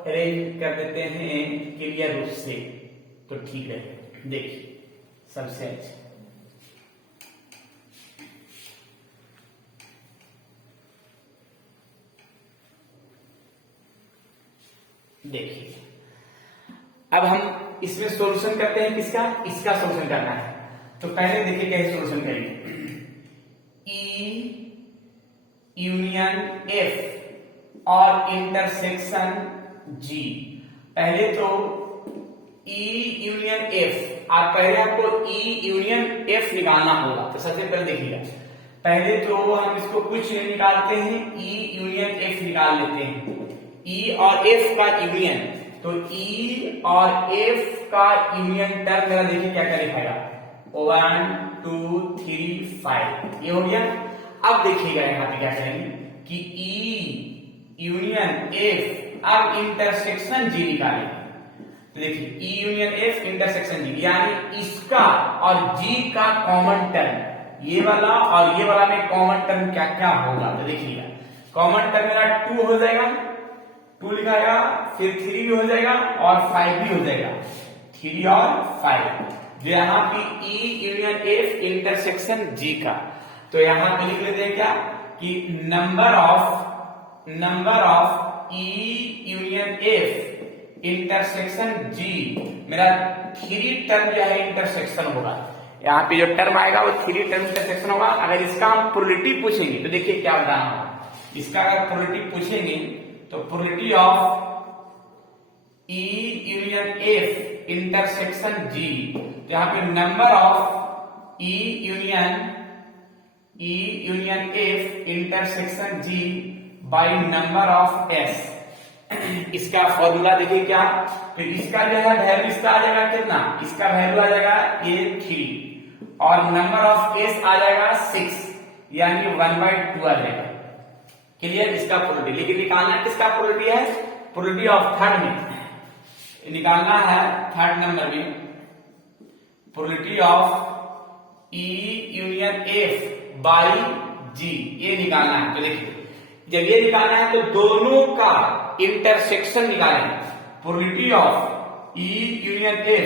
अरेंज कर देते हैं क्लियर रूप से, तो ठीक है। देखिए सबसे अच्छा देखिए, अब हम इसमें सॉल्यूशन करते हैं, किसका, इसका सॉल्यूशन करना है। तो पहले देखिए कैसे सॉल्यूशन करेंगे, ई यूनियन एफ और इंटरसेक्शन जी। पहले तो ई यूनियन एफ, आप पहले आपको ई यूनियन एफ निकालना होगा। तो सबसे पहले देखिएगा, पहले तो हम इसको कुछ निकालते हैं, ई यूनियन एफ निकाल लेते हैं, ई और एफ का यूनियन। तो ई और एफ का यूनियन टर्म मेरा देखिए क्या क्या लिखेगा, 1 2 3 5, ये हो गया। अब देखिएगा यहाँ पे क्या करेंगे कि ई यूनियन एफ, अब इंटरसेक्शन जी निकालेंगे। तो देखिए ई यूनियन एफ इंटरसेक्शन जी, यानी इसका और जी का कॉमन टर्म, ये वाला और ये वाला में कॉमन टर्म क्या क्या होगा। तो देखिएगा कॉमन टर्म मेरा 2 हो जाएगा, 2 लिखाएगा, फिर 3 भी हो जाएगा और 5 भी हो जाएगा, 3 और 5। जो यहाँ पे E union F intersection G का, तो यहाँ पे लिख लेते हैं क्या कि number of E union F intersection G, मेरा 3 टर्म जो है इंटरसेक्शन होगा। यहाँ पे जो टर्म आएगा वो 3 टर्म इंटरसेक्शन होगा। अगर इसका हम प्रोबेबिलिटी पूछेंगे तो देखिए क्या बताना होगा। इसका अगर प्रोबेबिलिटी पूछेंगे तो probability of E union F intersection G, तो यहाँ पे number of E union F intersection G by number of S. इसका फॉर्मूला देखिए क्या, फिर इसका जो है वैल्यू इसका आ जाएगा कितना, इसका वैल्यू आ जाएगा ये 3 और नंबर ऑफ एस आ जाएगा 6 यानी 1/2 आ जाएगा। क्लियर, इसका प्रोबेबिलिटी। लेकिन निकालना किसका प्रोबेबिलिटी है, प्रोबेबिलिटी ऑफ थर्ड में निकालना है, थर्ड नंबर में probability of E union F by G, ये निकालना है। तो देखिए जब ये निकालना है तो दोनों का इंटरसेक्शन निकालेंगे। Probability of E union F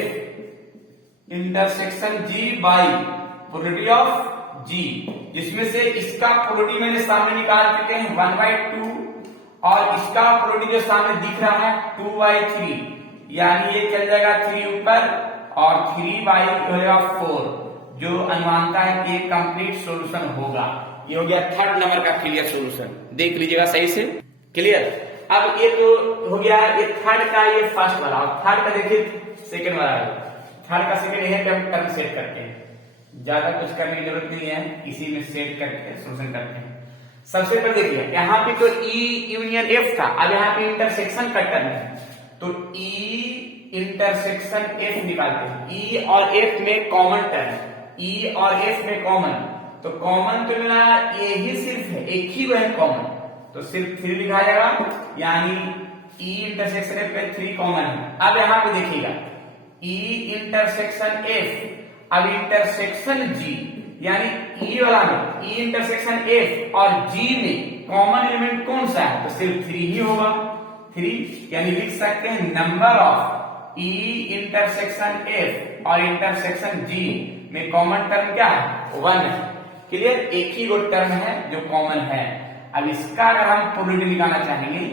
intersection G by probability of G, जिसमें से इसका प्रोबेबिलिटी मैंने सामने निकाल चुके हैं 1/2 और इसका प्रोबेबिलिटी जो सामने दिख रहा है 2/3, यानी ये चल जाएगा 3 ऊपर और 3/4, जो अनुमानता है कि कंप्लीट सॉल्यूशन होगा। ये हो गया थर्ड नंबर का क्लियर सॉल्यूशन, देख लीजिएगा सही से। क्लियर, अब ये तो हो गया ये थर्ड का, ये फर्स्ट वाला। और थर्ड का देखिए सेकंड वाला, थर्ड का सेकंड है कि हम टर्म सेट करते हैं, ज्यादा कुछ करने की जरूरत नहीं है, इसी में सेट करके सॉल्यूशन करते हैं। सबसे पहले देखिए यहाँ पे तो ई यूनियन एफ था, अब यहाँ पे इंटरसेक्शन का टर्म है तो ई इंटरसेक्शन एफ निकालते हैं। ई और एफ में कॉमन टर्म, ई और एफ में कॉमन, तो कॉमन तो मेरा यही सिर्फ है, एक ही वो है कॉमन, तो सिर्फ 3 लिखा जाएगा, यानी ई इंटरसेक्शन एफ में 3 कॉमन है। अब यहाँ पे देखिएगा ई इंटरसेक्शन एफ, अब इंटरसेक्शन जी, यानी ई वाला में ई इंटरसेक्शन एफ और जी में कॉमन एलिमेंट कौन सा है, तो सिर्फ 3 ही होगा। 3 यानी लिख सकते हैं number of E intersection F और इंटरसेक्शन जी में कॉमन टर्म क्या है, 1 है। क्लियर, एक ही वो टर्म है जो कॉमन है। अब इसका अगर हम प्रोबेबिलिटी निकालना चाहेंगे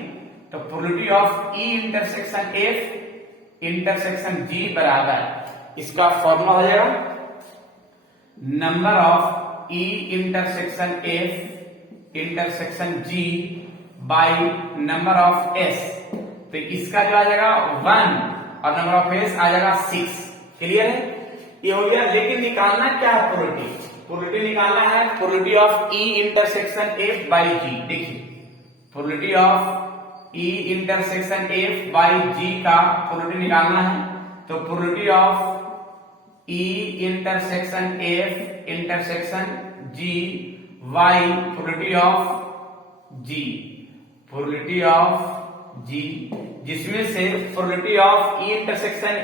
तो probability of E intersection F intersection G बराबर, इसका फॉर्मूला हो जाएगा number of E intersection F intersection G by number of S, तो इसका जो आ जाएगा 1 और नंबर ऑफ एस आ जाएगा 6। क्लियर है, ये हो गया। लेकिन निकालना क्या है प्रोबेबिलिटी, प्रोबेबिलिटी निकालना है probability of E intersection F by G. देखिए probability of E intersection F by G का प्रोबेबिलिटी निकालना है, तो probability of E intersection F intersection G by probability of G, probability of G, जिसमें से probability of E intersection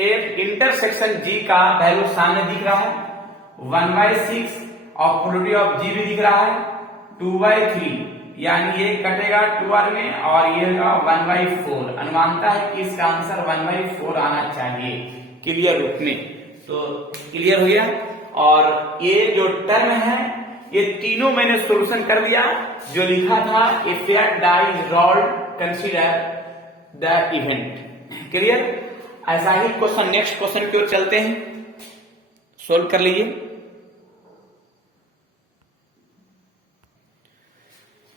F intersection G का value सामने दिख रहा है 1/6 और प्रोबेबिलिटी ऑफ जी भी दिख रहा है 2/3, यानी ये कटेगा 2r में और ये 1/4। अनुमानता है कि इसका आंसर 1/4 आना चाहिए क्लियर रूप में। तो क्लियर हो गया। और ये जो टर्म है ये तीनों मैंने सॉल्यूशन कर दिया, जो लिखा था if that die is rolled consider the event. Clear, ऐसा ही क्वेश्चन नेक्स्ट क्वेश्चन की ओर चलते हैं, सोल्व कर लीजिए।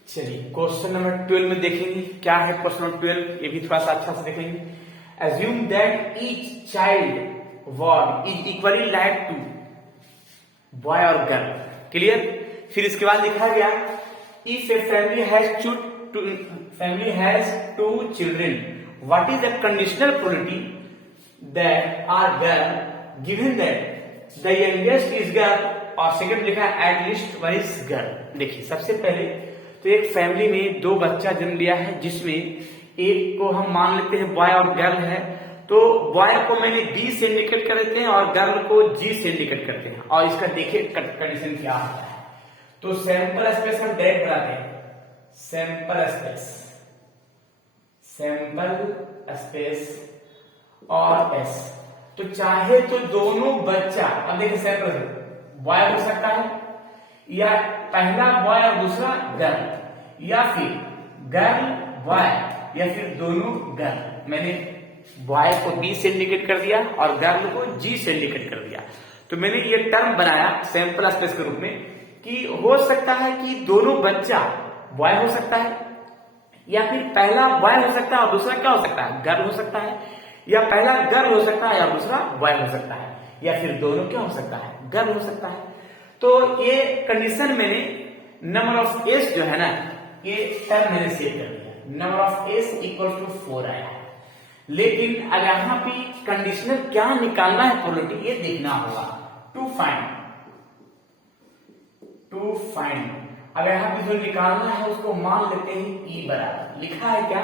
चलिए क्वेश्चन नंबर 12 में देखेंगे क्या है। क्वेश्चन नंबर 12 ये भी थोड़ा सा अच्छा से देखेंगे। Assume that each child word is equally like to boy और गर्ल। क्लियर, फिर इसके बाद लिखा गया if a family has 2 children what is the conditional probability that are girl given that the youngest is girl, और second लिखा है at least 1 is girl. देखिए सबसे पहले तो एक फैमिली में 2 बच्चा जन्म लिया है, जिसमें एक को हम मान लेते हैं बॉय और गर्ल है, तो बॉय को मैंने बी से इंडिकेट कर देते हैं और गर्ल को जी से इंडिकेट करते हैं। और इसका देखिए कंडीशन क्या होता है, तो सैंपल स्पेस हम डायरेक्ट बनाते हैं, सैंपल स्पेस और एस। तो चाहे तो दोनों बच्चा, अब देखिए सेपरेट, बॉय हो सकता है या पहला बॉय और दूसरा गर्ल, या फिर गर्ल बॉय, या फिर दोनों गर्ल। मैंने बॉय को बी से इंडिकेट कर दिया और गर्ल को जी से इंडिकेट कर दिया। तो मैंने ये टर्म बनाया सैंपल स्पेस के रूप में कि हो सकता है कि दोनों बच्चा बॉय हो सकता है, या फिर पहला बॉय हो सकता है और दूसरा क्या हो सकता है, गर्ल हो सकता है, या पहला गर्ल हो सकता है और दूसरा बॉय हो सकता है, या फिर दोनों क्या हो सकता है, गर्ल हो सकता है। तो ये कंडीशन मैंने नंबर ऑफ एस जो है ना, ये टर्म मैंने सेव कर दिया, number of S equal to 4 आया है। लेकिन अगर यहाँ पे कंडीशनल क्या निकालना है प्रोबेबिलिटी, ये देखना होगा। टू फाइंड अगर यहाँ पे जो निकालना है उसको मान लेते हैं ई बराबर, लिखा है क्या,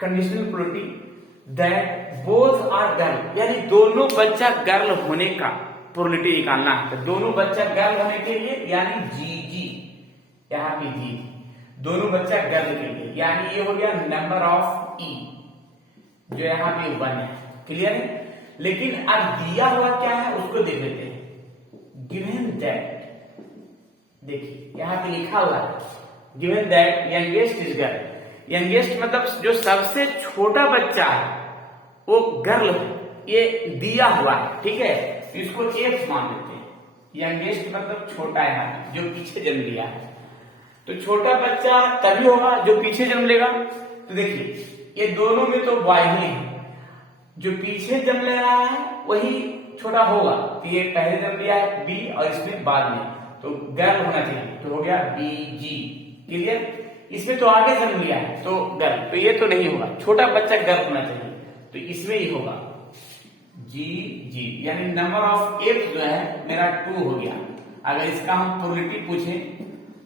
conditional probability that both are girl, यानी दोनों बच्चा गर्ल होने का प्रोबेबिलिटी निकालना है। तो दोनों बच्चा गर्ल होने के लिए यानी जी, यहाँ पे जी, दोनों बच्चा गर्ल के लिए, यानी ये हो गया नंबर ऑफ ई जो यहाँ पे 1 है। क्लियर है? लेकिन अब दिया हुआ क्या है उसको देख लेते हैं। गिवन दैट, देखिए यहाँ पे लिखा हुआ है given that youngest is girl. Youngest मतलब जो सबसे छोटा बच्चा है वो गर्ल है, ये दिया हुआ है, ठीक है। इसको एफ मान लेते हैं। यंगेस्ट मतलब छोटा है, जो पीछे जन्म लिया है। तो छोटा बच्चा तभी होगा जो पीछे जन्म लेगा। तो देखिए ये दोनों में तो बॉय ही है, जो पीछे जन्म ले रहा है वही छोटा होगा। तो ये पहले जन्म लिया है बी और इसमें बाद में, तो गर्ल होना चाहिए, तो हो गया बी जी। क्लियर? इसमें तो आगे जन्म लिया है तो गर्ल, तो ये तो नहीं होगा, छोटा बच्चा गर्ल होना चाहिए, तो इसमें ही होगा जी जी, यानी नंबर ऑफ एफ जो है मेरा 2 हो गया। अगर इसका हम प्रोबेबिलिटी पूछें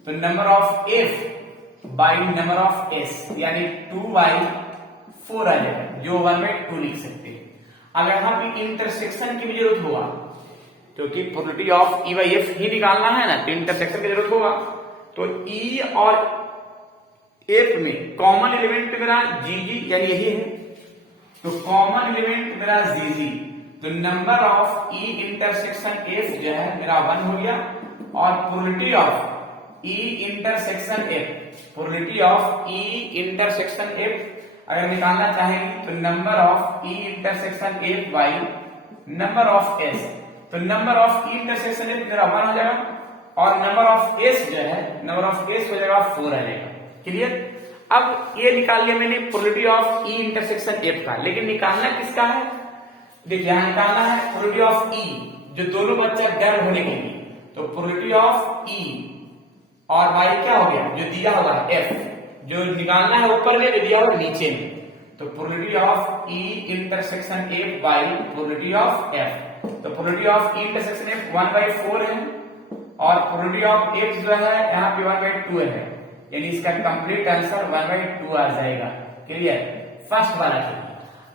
तो number of F by number of S, यानी 2/4 आ जाएगा, जो 1/2 लिख सकते हैं। अगर यहाँ पे इंटरसेक्शन की भी जरूरत होगा, क्योंकि probability of E by F ही निकालना है ना, तो इंटरसेक्शन की जरूरत होगा। तो ई और एफ में कॉमन एलिमेंट मेरा जी जी, यानी यही है, तो कॉमन एलिमेंट मेरा जी जी, तो number of E intersection F जो है मेरा 1 हो गया। और probability of E intersection F, probability of E intersection F अगर निकालना चाहेंगे तो number of E intersection F by number of S, तो number of E intersection F मेरा 1 हो जाएगा और नंबर ऑफ एस जो है, नंबर ऑफ एस हो जाएगा 4 आ जाएगा। क्लियर? अब ये निकाल लिया मैंने probability of E intersection F का, लेकिन निकालना किसका है? देखिए यहां निकालना है प्रोबेबिलिटी ऑफ ई, जो दोनों बच्चा गर्ल होने के लिए, तो प्रोबेबिलिटी ऑफ ई और बाई क्या हो गया, जो दिया हुआ है एफ, जो निकालना है ऊपर में, जो दिया हुआ नीचे में, तो probability of E intersection F by probability of F, तो probability of E intersection F 1/4 है और प्रोबेबिलिटी ऑफ एफ जो है यहाँ पे 1/2 है, यानी इसका कंप्लीट आंसर 1/2 आ जाएगा। क्लियर? फर्स्ट वाला टर्म।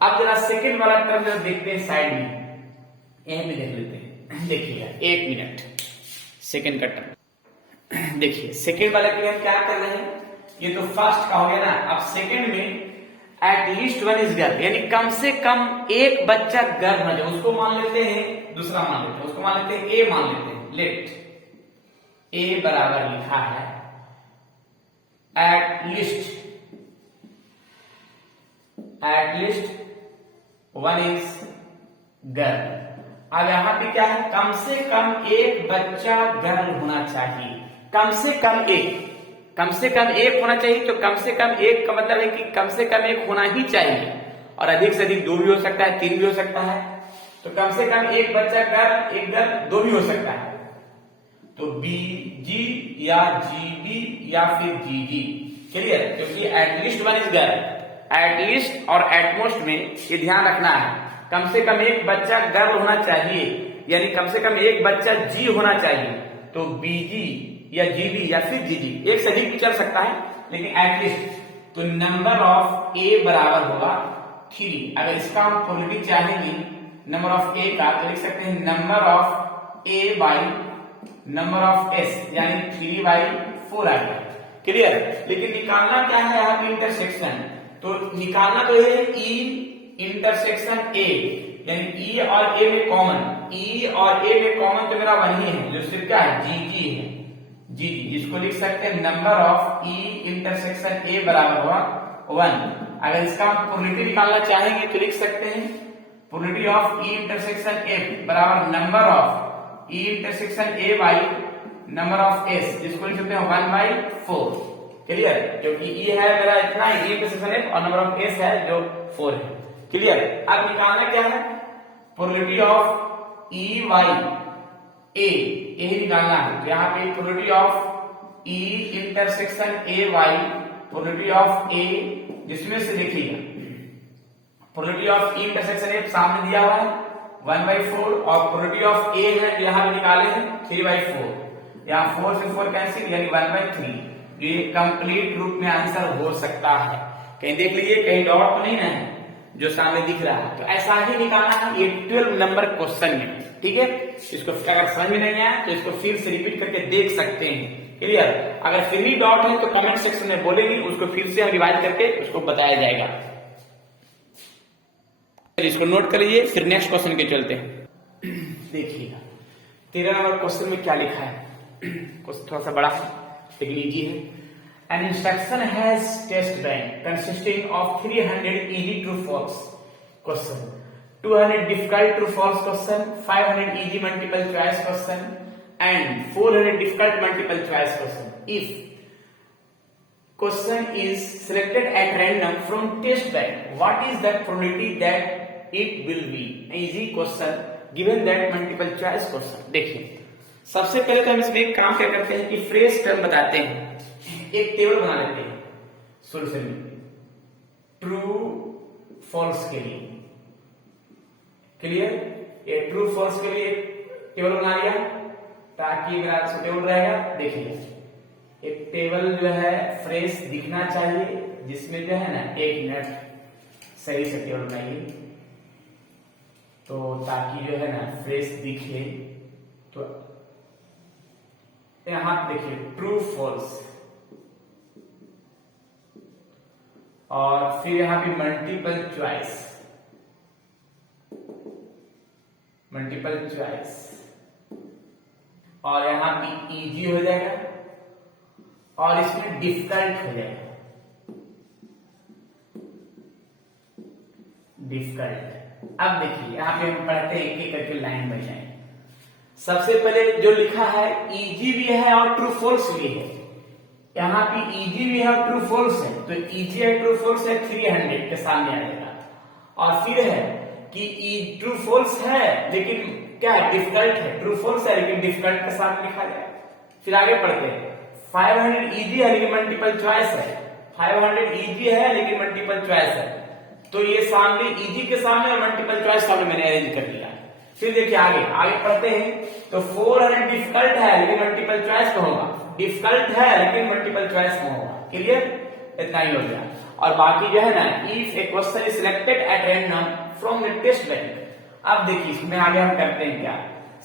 अब जरा सेकंड वाला टर्म जरा देखते हैं साइड में, यहीं पे देख लेते हैं। देखिए 1 मिनट, सेकंड का टर्म देखिए। सेकंड वाले के लिए हम क्या कर रहे हैं, ये तो फर्स्ट का हो गया ना। अब सेकंड में एटलीस्ट 1 इज गर्ल, यानी कम से कम एक बच्चा गर्ल होना चाहिए, उसको मान लेते हैं, दूसरा मान लेते हैं, उसको मान लेते हैं ए मान लेते हैं। लेट ए बराबर लिखा है एटलीस्ट 1 इज गर्ल। अब यहां पे क्या है, कम से कम एक बच्चा गर्ल होना चाहिए, कम से कम एक होना चाहिए। तो कम से कम एक का मतलब है कि कम से कम एक होना ही चाहिए, और अधिक से अधिक 2 भी हो सकता है, 3 भी हो सकता है। तो कम से कम एक बच्चा गर्ल, एक गर्ल, 2 भी हो सकता है। तो बी जी या जी बी या फिर जी जी। क्लियर? क्योंकि एटलीस्ट 1 इज गर्ल, एटलीस्ट और एटमोस्ट में ये ध्यान रखना है, कम से कम एक बच्चा गर्ल होना चाहिए, यानी कम से कम एक बच्चा जी होना चाहिए। तो बीजी या जीबी या फिर जीजी, एक से अधिक भी चल सकता है, लेकिन एटलीस्ट। तो नंबर ऑफ ए बराबर होगा 3। अगर इसका हम प्रोबेबिलिटी चाहेंगे नंबर ऑफ ए का, तो लिख सकते हैं number of A by number of S, यानी 3/4 आ गया। क्लियर? लेकिन निकालना क्या है यहाँ पे इंटरसेक्शन, तो निकालना तो है ई इंटरसेक्शन ए, यानी ई और ए में कॉमन, ई और ए में कॉमन तो मेरा वन ही है, जो सिर्फ क्या है जी है, जी जिसको लिख सकते हैं number of E intersection A बराबर हुआ 1। अगर इसका हम प्रोबेबिलिटी निकालना चाहेंगे तो लिख सकते हैं probability of E intersection A बराबर number of E intersection A by number of S, जिसको लिख सकते हैं 1/4। क्लियर, क्योंकि ई है मेरा इतना, ई इंटरसेक्शन ए और नंबर ऑफ एस है जो 4 है। क्लियर, अब निकालना क्या है probability of E by A, यही निकालना है। तो यहाँ पे probability of E intersection A by probability of A, जिसमें से देखिएगा probability of E intersection A सामने दिया हुआ है 1/4 और प्रोबेबिलिटी ऑफ ए है यहाँ पे निकाले हैं 3/4, यहाँ 4 से 4 कैंसिल यानी 1/3। ये कंप्लीट रूप में आंसर हो सकता है। कहीं देख लीजिए, कहीं डॉट तो नहीं है जो सामने दिख रहा है। तो ऐसा ही निकालना है ये 12 नंबर क्वेश्चन में। ठीक है, इसको अगर समझ में नहीं आया तो इसको फिर से रिपीट करके देख सकते हैं। क्लियर, अगर फिर भी डाउट है तो कमेंट सेक्शन में बोलेंगे, उसको फिर से हम रिवाइज करके उसको बताया जाएगा। इसको नोट कर लीजिए, फिर नेक्स्ट क्वेश्चन के चलते हैं। देखिएगा 13 नंबर क्वेश्चन में क्या लिखा है। क्वेश्चन थोड़ा सा बड़ा है लेकिन इजी है। An instruction has test bank consisting of 300 easy true false question, 200 difficult true false question, 500 easy multiple choice question, and 400 difficult multiple choice question. If question is selected at random from test bank, what is the probability that it will be easy question given that multiple choice question? देखिए, सबसे पहले तो हम इसमें एक काम क्या करते हैं कि फ्रेश टर्म बताते हैं, एक टेबल बना लेते हैं सोल्यूशन में ट्रू फॉल्स के लिए। क्लियर, ये ट्रू फॉल्स के लिए एक टेबल बना लिया ताकि मेरा टेबल रहेगा। देखिए एक टेबल जो है फ्रेश दिखना चाहिए, जिसमें जो है ना 1 मिनट सही से टेबल बनाइए तो ताकि जो है ना फ्रेश दिखे। तो यहां देखिए ट्रू फॉल्स और फिर यहां पे मल्टीपल चॉइस और यहां पे इजी हो जाएगा और इसमें डिफिकल्ट हो जाएगा। डिफिकल्ट, अब देखिए यहां पे हम पढ़ते हैं एक एक करके लाइन बाय लाइन। सबसे पहले जो लिखा है इजी भी है और ट्रू फॉल्स भी है। यहाँ पे इजी भी है और ट्रू फॉल्स है, तो इजी है ट्रू फॉल्स है 300 के सामने आ जाएगा। और फिर है कि ट्रू फॉल्स है लेकिन क्या है डिफिकल्ट है, ट्रू फॉल्स है लेकिन डिफिकल्ट के साथ लिखा जाए। फिर आगे पढ़ते हैं 500 इजी है लेकिन मल्टीपल चॉइस है, 500 इजी है लेकिन मल्टीपल चॉइस है। तो ये सामने इजी के सामने और मल्टीपल चॉइस सामने मैंने अरेंज कर दिया। फिर देखिए आगे पढ़ते हैं तो 400 डिफिकल्ट है लेकिन मल्टीपल चॉइस में होगा, डिफिकल्ट है लेकिन मल्टीपल चॉइस में होगा। क्लियर, इतना ही हो गया। और बाकी जो है ना if a question is selected at random from the test bank. अब देखिए इसमें आगे हम करते हैं क्या,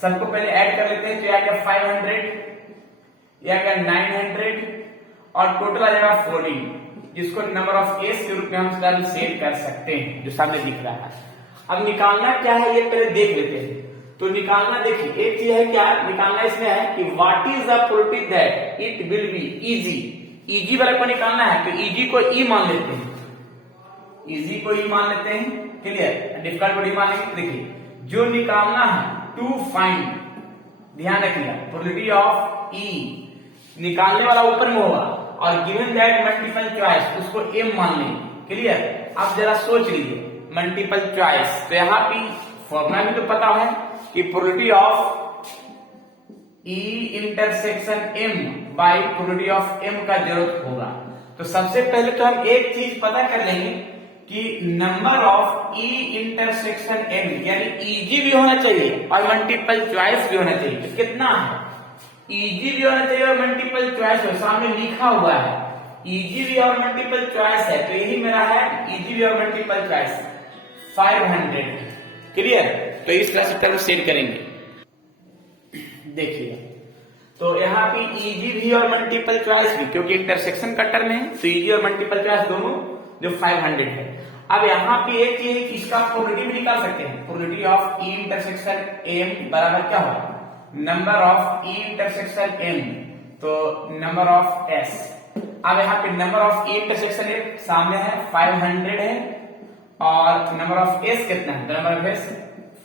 सबको पहले ऐड कर लेते हैं। तो यह 500 या 900 और टोटल आ जाएगा 14, जिसको नंबर ऑफ एस के रूप में हम सेट कर सकते हैं जो सामने दिख रहा है। अब निकालना क्या है ये पहले देख लेते हैं। तो निकालना देखिए एक चीज है क्या निकालना इसमें है कि what is the probability that it will be easy. Easy वाले को निकालना है तो इजी को ई मान लेते हैं, इजी को ई मान लेते हैं। क्लियर, डिफिकल्ट को डी मान लेंगे। देखिए जो निकालना है टू फाइंड, ध्यान रखिएगा प्रोबेबिलिटी ऑफ ई निकालने वाला ऊपर में होगा और गिवन दैट मल्टीपल चॉइस उसको एम मान लेंगे। क्लियर, आप जरा सोच लीजिए मल्टीपल चॉइस, तो यहाँ पे फॉर्मूला भी तो पता है कि probability of E intersection M by probability of M का जरूरत होगा। तो सबसे पहले तो हम एक चीज पता कर लेंगे कि number of E intersection M यानी इजी भी होना चाहिए और मल्टीपल चॉइस भी होना चाहिए। तो कितना है, इजी भी होना चाहिए और मल्टीपल चॉइस हो, सामने लिखा हुआ है इजी भी और मल्टीपल चॉइस है। तो यही मेरा है इजी भी और मल्टीपल चॉइस 500। क्लियर, तो इस तरह से टर्म सेट करेंगे। देखिए तो यहाँ पे इजी भी और मल्टीपल चॉइस भी, क्योंकि इंटरसेक्शन का टर्म है तो इजी और मल्टीपल चॉइस दोनों जो 500 है। अब यहाँ पे एक चीज इसका प्रोबेबिलिटी भी निकाल सकते हैं। Probability of E intersection M बराबर क्या होगा, number of E intersection M तो नंबर ऑफ एस। अब यहाँ पे number of E intersection M सामने है 500 है और नंबर ऑफ एस कितना है, नंबर ऑफ एस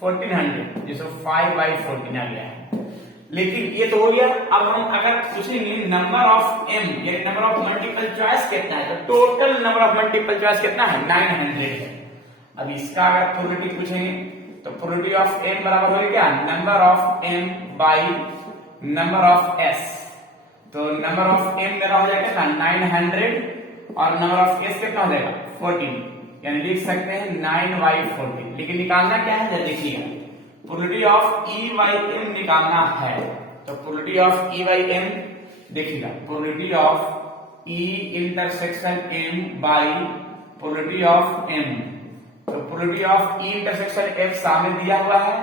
1400 जिसको 5/14 आ गया है। लेकिन ये तो हो गया। अब हम अगर पूछेंगे नंबर ऑफ एम यानी नंबर ऑफ मल्टीपल चॉइस कितना है, तो total number of multiple choice कितना है, 900 है। अब इसका अगर प्रोबेबिलिटी पूछेंगे तो प्रोबेबिलिटी ऑफ एम बराबर होगी क्या, number of M by number of S. तो नंबर ऑफ एम मेरा हो जाएगा कितना 900 और नंबर ऑफ एस कितना हो जाएगा 14, यानी लिख सकते हैं 9/14। लेकिन निकालना क्या है, देखिएगा probability of E by M निकालना है। तो probability of E by M देखिएगा, probability of E intersection M by probability of M. तो probability of E intersection M सामने दिया हुआ है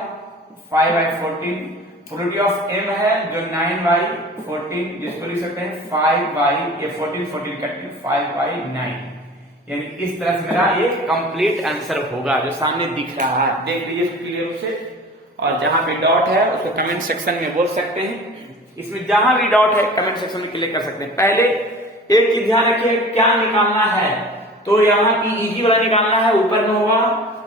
5/14, प्रोबेबिलिटी ऑफ एम है जो 9/14 जिसको लिख सकते हैं 5/14 कट 5/9, यानी इस तरह से मेरा ये कंप्लीट आंसर होगा जो सामने दिख रहा है। देख लीजिए क्लियर रूप से, और जहां भी डॉट है उसको कमेंट सेक्शन में बोल सकते हैं। इसमें जहां भी डॉट है कमेंट सेक्शन में क्लियर कर सकते हैं। पहले एक चीज ध्यान रखिए, क्या निकालना है, तो यहाँ की इजी वाला निकालना है, ऊपर में होगा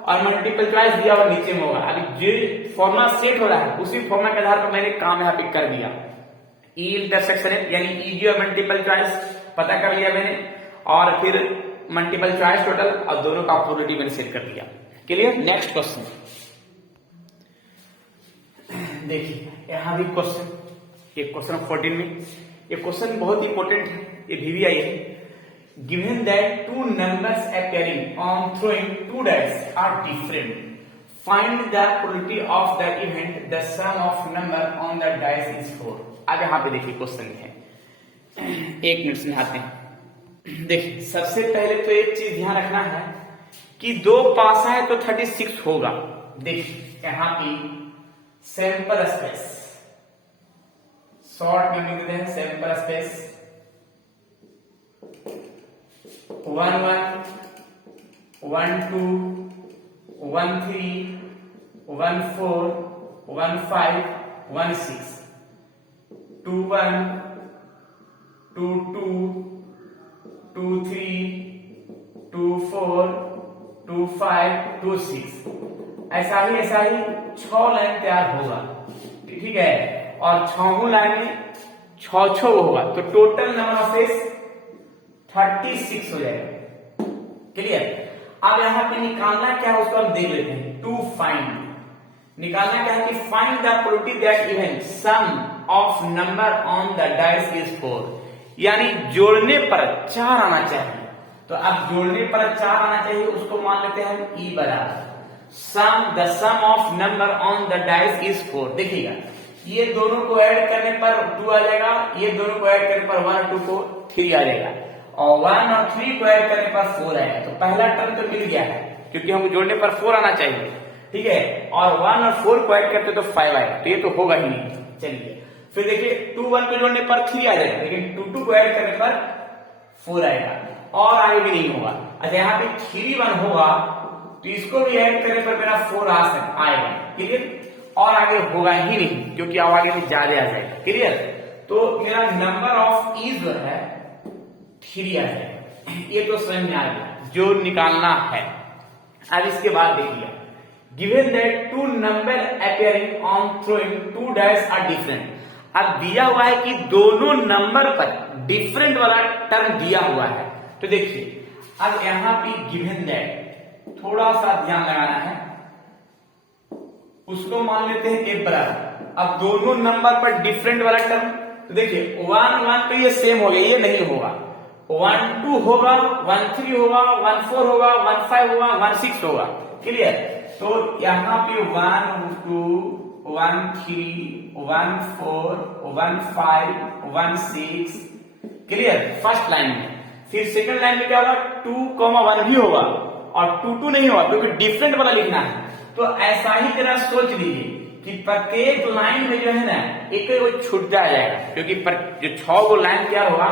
और मल्टीपल चॉइस दिया हुआ नीचे में होगा। अभी जो फॉर्मुला सेट हो रहा है उसी फॉर्मुला के आधार पर मैंने काम यहाँ पे कर दिया। ई इंटरसेक्शन यानी इजी और मल्टीपल चॉइस पता कर लिया मैंने, और फिर मल्टीपल चॉइस टोटल और दोनों का प्रोबेबिलिटी मैंने सेट कर दिया। क्लियर। नेक्स्ट क्वेश्चन देखिए, यहां भी क्वेश्चन, ये क्वेश्चन 14 में ये क्वेश्चन बहुत इंपॉर्टेंट है, ये VVI है। Given that two numbers appearing on throwing two dice are different, find the probability of the event the sum of number on the dice is 4। अब यहां पे देखिए क्वेश्चन है, एक मिनट समझाते हैं। देखिए सबसे पहले तो एक चीज ध्यान रखना है कि दो पासा है तो 36 होगा। देखिए यहां पे सैंपल स्पेस शॉर्ट में लिख देते हैं, सैंपल स्पेस 1 1 1 2 1 3 1 4 1 5 1 6 2 1 2 2 2 3 2 4 2 5 2 6 ऐसा ही 6 लाइन तैयार होगा, ठीक है। और 6 लाइन में 6 होगा, तो टोटल नंबर ऑफ फेस 36 हो जाएगा। क्लियर। अब यहाँ पे निकालना क्या है उसको हम देख लेते हैं। टू फाइंड निकालना क्या है कि find the probability that event sum of number on the dice is 4, यानी जोड़ने पर 4 आना चाहिए। तो अब जोड़ने पर 4 आना चाहिए, उसको मान लेते हैं हम ई बराबर the sum of number on the dice is 4। देखिएगा ये दोनों को ऐड करने पर 2 आ जाएगा, ये दोनों को ऐड करने पर 1 और 2 को 3 आ जाएगा, और 1 और 3 को ऐड करने पर 4 आएगा। तो पहला टर्म तो मिल गया है क्योंकि हमको जोड़ने पर 4 आना चाहिए, ठीक है। और 1 और 4 को ऐड करते तो 5 आएगा, तो ये तो होगा ही नहीं। चलिए फिर देखिए 2 1 को जोड़ने पर 3 आ जाएगा, लेकिन 2 2 को ऐड करने पर 4 आएगा, और आगे भी नहीं होगा। अच्छा यहाँ पे 3 1 होगा तो इसको भी ऐड करने पर मेरा 4 आएगा। क्लियर। और आगे होगा ही नहीं क्योंकि अब आगे में ज्यादा आ जाएगा। क्लियर। तो मेरा नंबर ऑफ इज जो है 3 आ जाएगा, ये तो समझ में आ गया जो निकालना है। अब इसके बाद देखिए given that two number appearing on throwing two dice are different. अब दिया हुआ है कि दोनों नंबर पर डिफरेंट वाला टर्म दिया हुआ है। तो देखिए अब यहां पे गिवन दैट थोड़ा सा ध्यान लगाना है, उसको मान लेते हैं एक बराबर। अब दोनों नंबर पर डिफरेंट वाला टर्म, तो देखिए 1 1 तो ये सेम हो गया, ये नहीं होगा। 1 2 होगा, 1 3 होगा, 1 4 होगा, 1 5 होगा, 1 6 होगा। क्लियर। तो यहाँ पे 1 2 1 3 1 4 1 5 1 6। क्लियर फर्स्ट लाइन में। फिर सेकंड लाइन में क्या होगा 2 1 भी होगा, और 2 2 नहीं होगा क्योंकि डिफरेंट वाला लिखना है। तो ऐसा ही तरह सोच लीजिए कि प्रत्येक लाइन में जो है ना एक छूट जाएगा, क्योंकि जो 6 लाइन तैयार होगा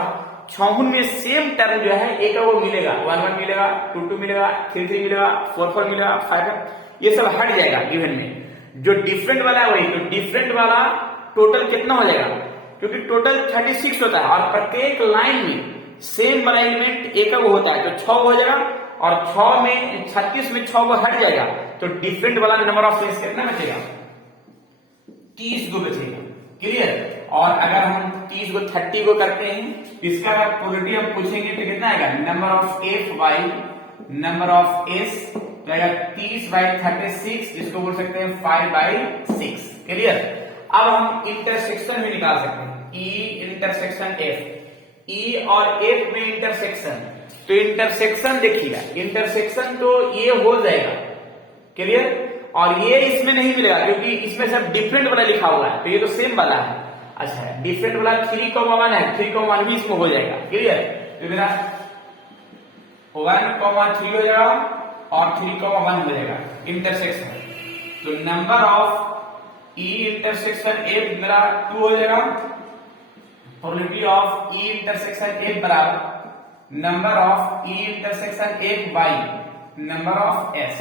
छहुन में सेम टर्म जो है एक वो मिलेगा, 1 1 मिलेगा, 2 2 मिलेगा, 3 3 मिलेगा, 4 4 मिलेगा, 5 ये सब हट जाएगा गिवन में। जो डिफरेंट वाला है वही, तो डिफरेंट वाला टोटल कितना हो जाएगा, क्योंकि टोटल 36 होता है और प्रत्येक लाइन में सेम वाला एलिमेंट एक वो होता है, तो 6 हो जाएगा और 6 में 36 में 6 वो हट जाएगा, तो डिफरेंट वाला नंबर ऑफ फेस कितना बचेगा, 30 को बचेगा। क्लियर। और अगर हम 30 को 30 को करते हैं, इसका अगर प्रोबेबिलिटी हम पूछेंगे तो कितना आएगा, number of F by number of S, तो आएगा 30 बाई 36, जिसको बोल सकते हैं 5 बाई 6। क्लियर। अब हम इंटरसेक्शन भी निकाल सकते हैं, ई इंटरसेक्शन एफ, ई और एफ में इंटरसेक्शन, तो इंटरसेक्शन देखिएगा, इंटरसेक्शन तो ये हो जाएगा। क्लियर। और ये इसमें नहीं मिलेगा क्योंकि इसमें सब डिफरेंट वाला लिखा हुआ है, तो ये तो सेम वाला है। अच्छा, डिफरेंट वाला 3,1 है, 3,1 भी इसमें हो जाएगा। क्लियर। तो मेरा 1,3 हो जाएगा और 3,1 हो जाएगा इंटरसेक्शन, तो number of E intersection F मेरा 2 हो जाएगा। Probability of E intersection F बराबर number of E intersection F by number of S,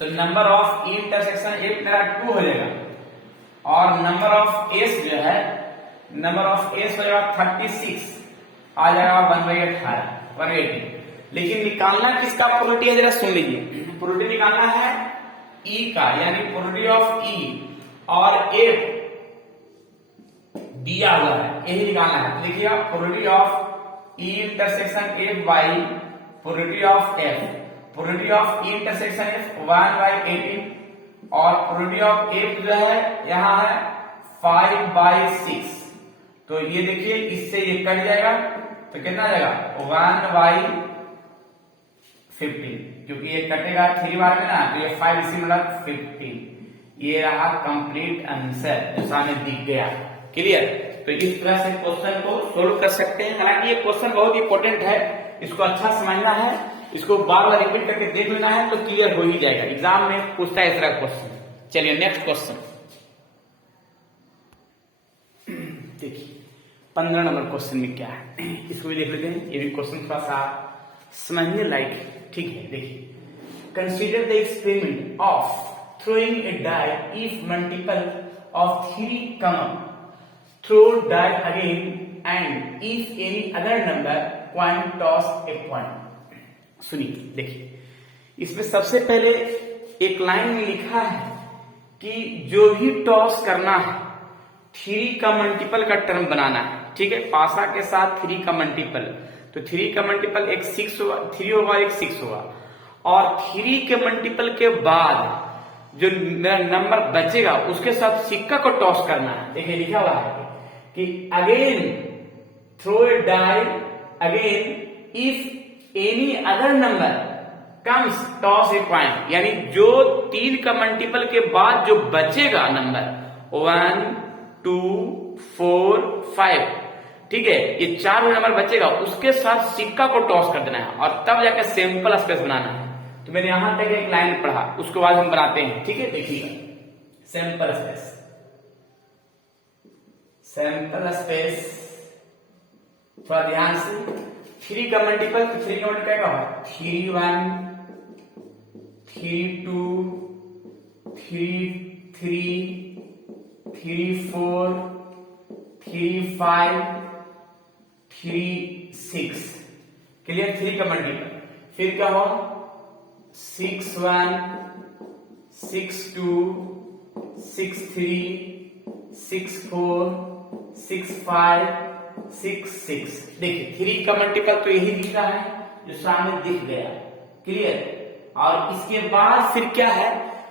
तो number of E intersection F मेरा 2 हो जाएगा और नंबर ऑफ एस जो है, नंबर ऑफ एस हो जाएगा 36, आ जाएगा 1/18 180। लेकिन निकालना किसका प्रोबेबिलिटी है, जरा सुन लीजिए। प्रोबेबिलिटी निकालना है ई का, यानी प्रोबेबिलिटी ऑफ ई और एफ दिया हुआ है, यही निकालना है। देखिए probability of E intersection F by probability of F, probability of E intersection F 1/18 और प्रोबेबिलिटी ऑफ एफ जो है यहाँ है 5/6, तो ये देखिए इससे ये कट जाएगा, तो कितना आ जाएगा 1/15, क्योंकि ये कटेगा 3 बार में ना, तो ये 5 इसी मतलब 15। ये रहा कंप्लीट आंसर जो सामने दिख गया। क्लियर। तो इस तरह से क्वेश्चन को सोल्व कर सकते हैं। हालांकि ये क्वेश्चन बहुत इंपॉर्टेंट है, इसको अच्छा समझना है, इसको बार बार रिपीट करके देख लेना है तो क्लियर हो ही जाएगा। एग्जाम में पूछता है इस तरह क्वेश्चन। चलिए नेक्स्ट क्वेश्चन देखिए, 15 नंबर क्वेश्चन में क्या है, इसको भी देख लेते हैं। ये भी क्वेश्चन थोड़ा सा समझने लायक ठीक है। देखिए, consider the experiment of throwing a die if multiple of 3 come up, throw die again and if any other number coin toss a coin। सुनिए, देखिए इसमें सबसे पहले एक लाइन में लिखा है कि जो भी टॉस करना है 3 का मल्टीपल का टर्म बनाना है। ठीक है, पासा के साथ 3 का मल्टीपल, तो 3 का मल्टीपल एक 6 होगा, 3 होगा, एक 6 होगा, और 3 के मल्टीपल के बाद जो मेरा नंबर बचेगा उसके साथ सिक्का को टॉस करना है। देखिए लिखा हुआ है कि again throw a die again if any other number comes toss a coin, यानी जो 3 का मल्टीपल के बाद जो बचेगा नंबर 1 2 4 5, ठीक है, ये 4 नंबर बचेगा उसके साथ सिक्का को टॉस कर देना है और तब जाकर सैंपल स्पेस बनाना है। तो मैंने यहां तक एक लाइन पढ़ा, उसके बाद हम बनाते हैं। ठीक है, देखिएगा सैंपल स्पेस, सैंपल स्पेस थोड़ा ध्यान से। 3 का मल्टीपल, तो 3 का मल्टीपल क्या होगा 3 1 3 2 3 3 3 4 3 5 3 6। क्लियर। 3 का मल्टीपल, फिर क्या हो 6 1 6 2 6 3 6 4 6 5 6 6। देखिए 3 का मल्टीपल तो यही दिख रहा है जो सामने दिख गया। क्लियर। और इसके बाद फिर क्या है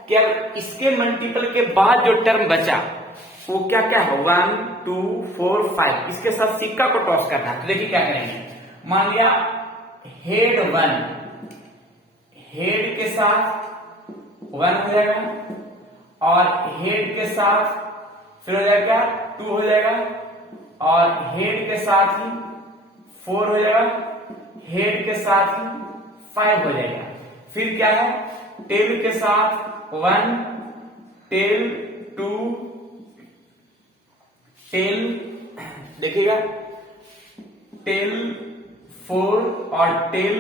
कि अब इसके मल्टीपल के बाद जो टर्म बचा वो क्या क्या है 1 2 4 5, इसके साथ सिक्का को टॉस करना है। तो देखिए क्या करेंगे, मान लिया हेड 1, हेड के साथ 1 हो जाएगा और हेड के साथ फिर हो जाएगा 2 हो जाएगा और हेड के साथ ही 4 हो जाएगा, हेड के साथ ही 5 हो जाएगा। फिर क्या है टेल के साथ 1 टेल 2 टेल, देखिएगा टिल 4 और टिल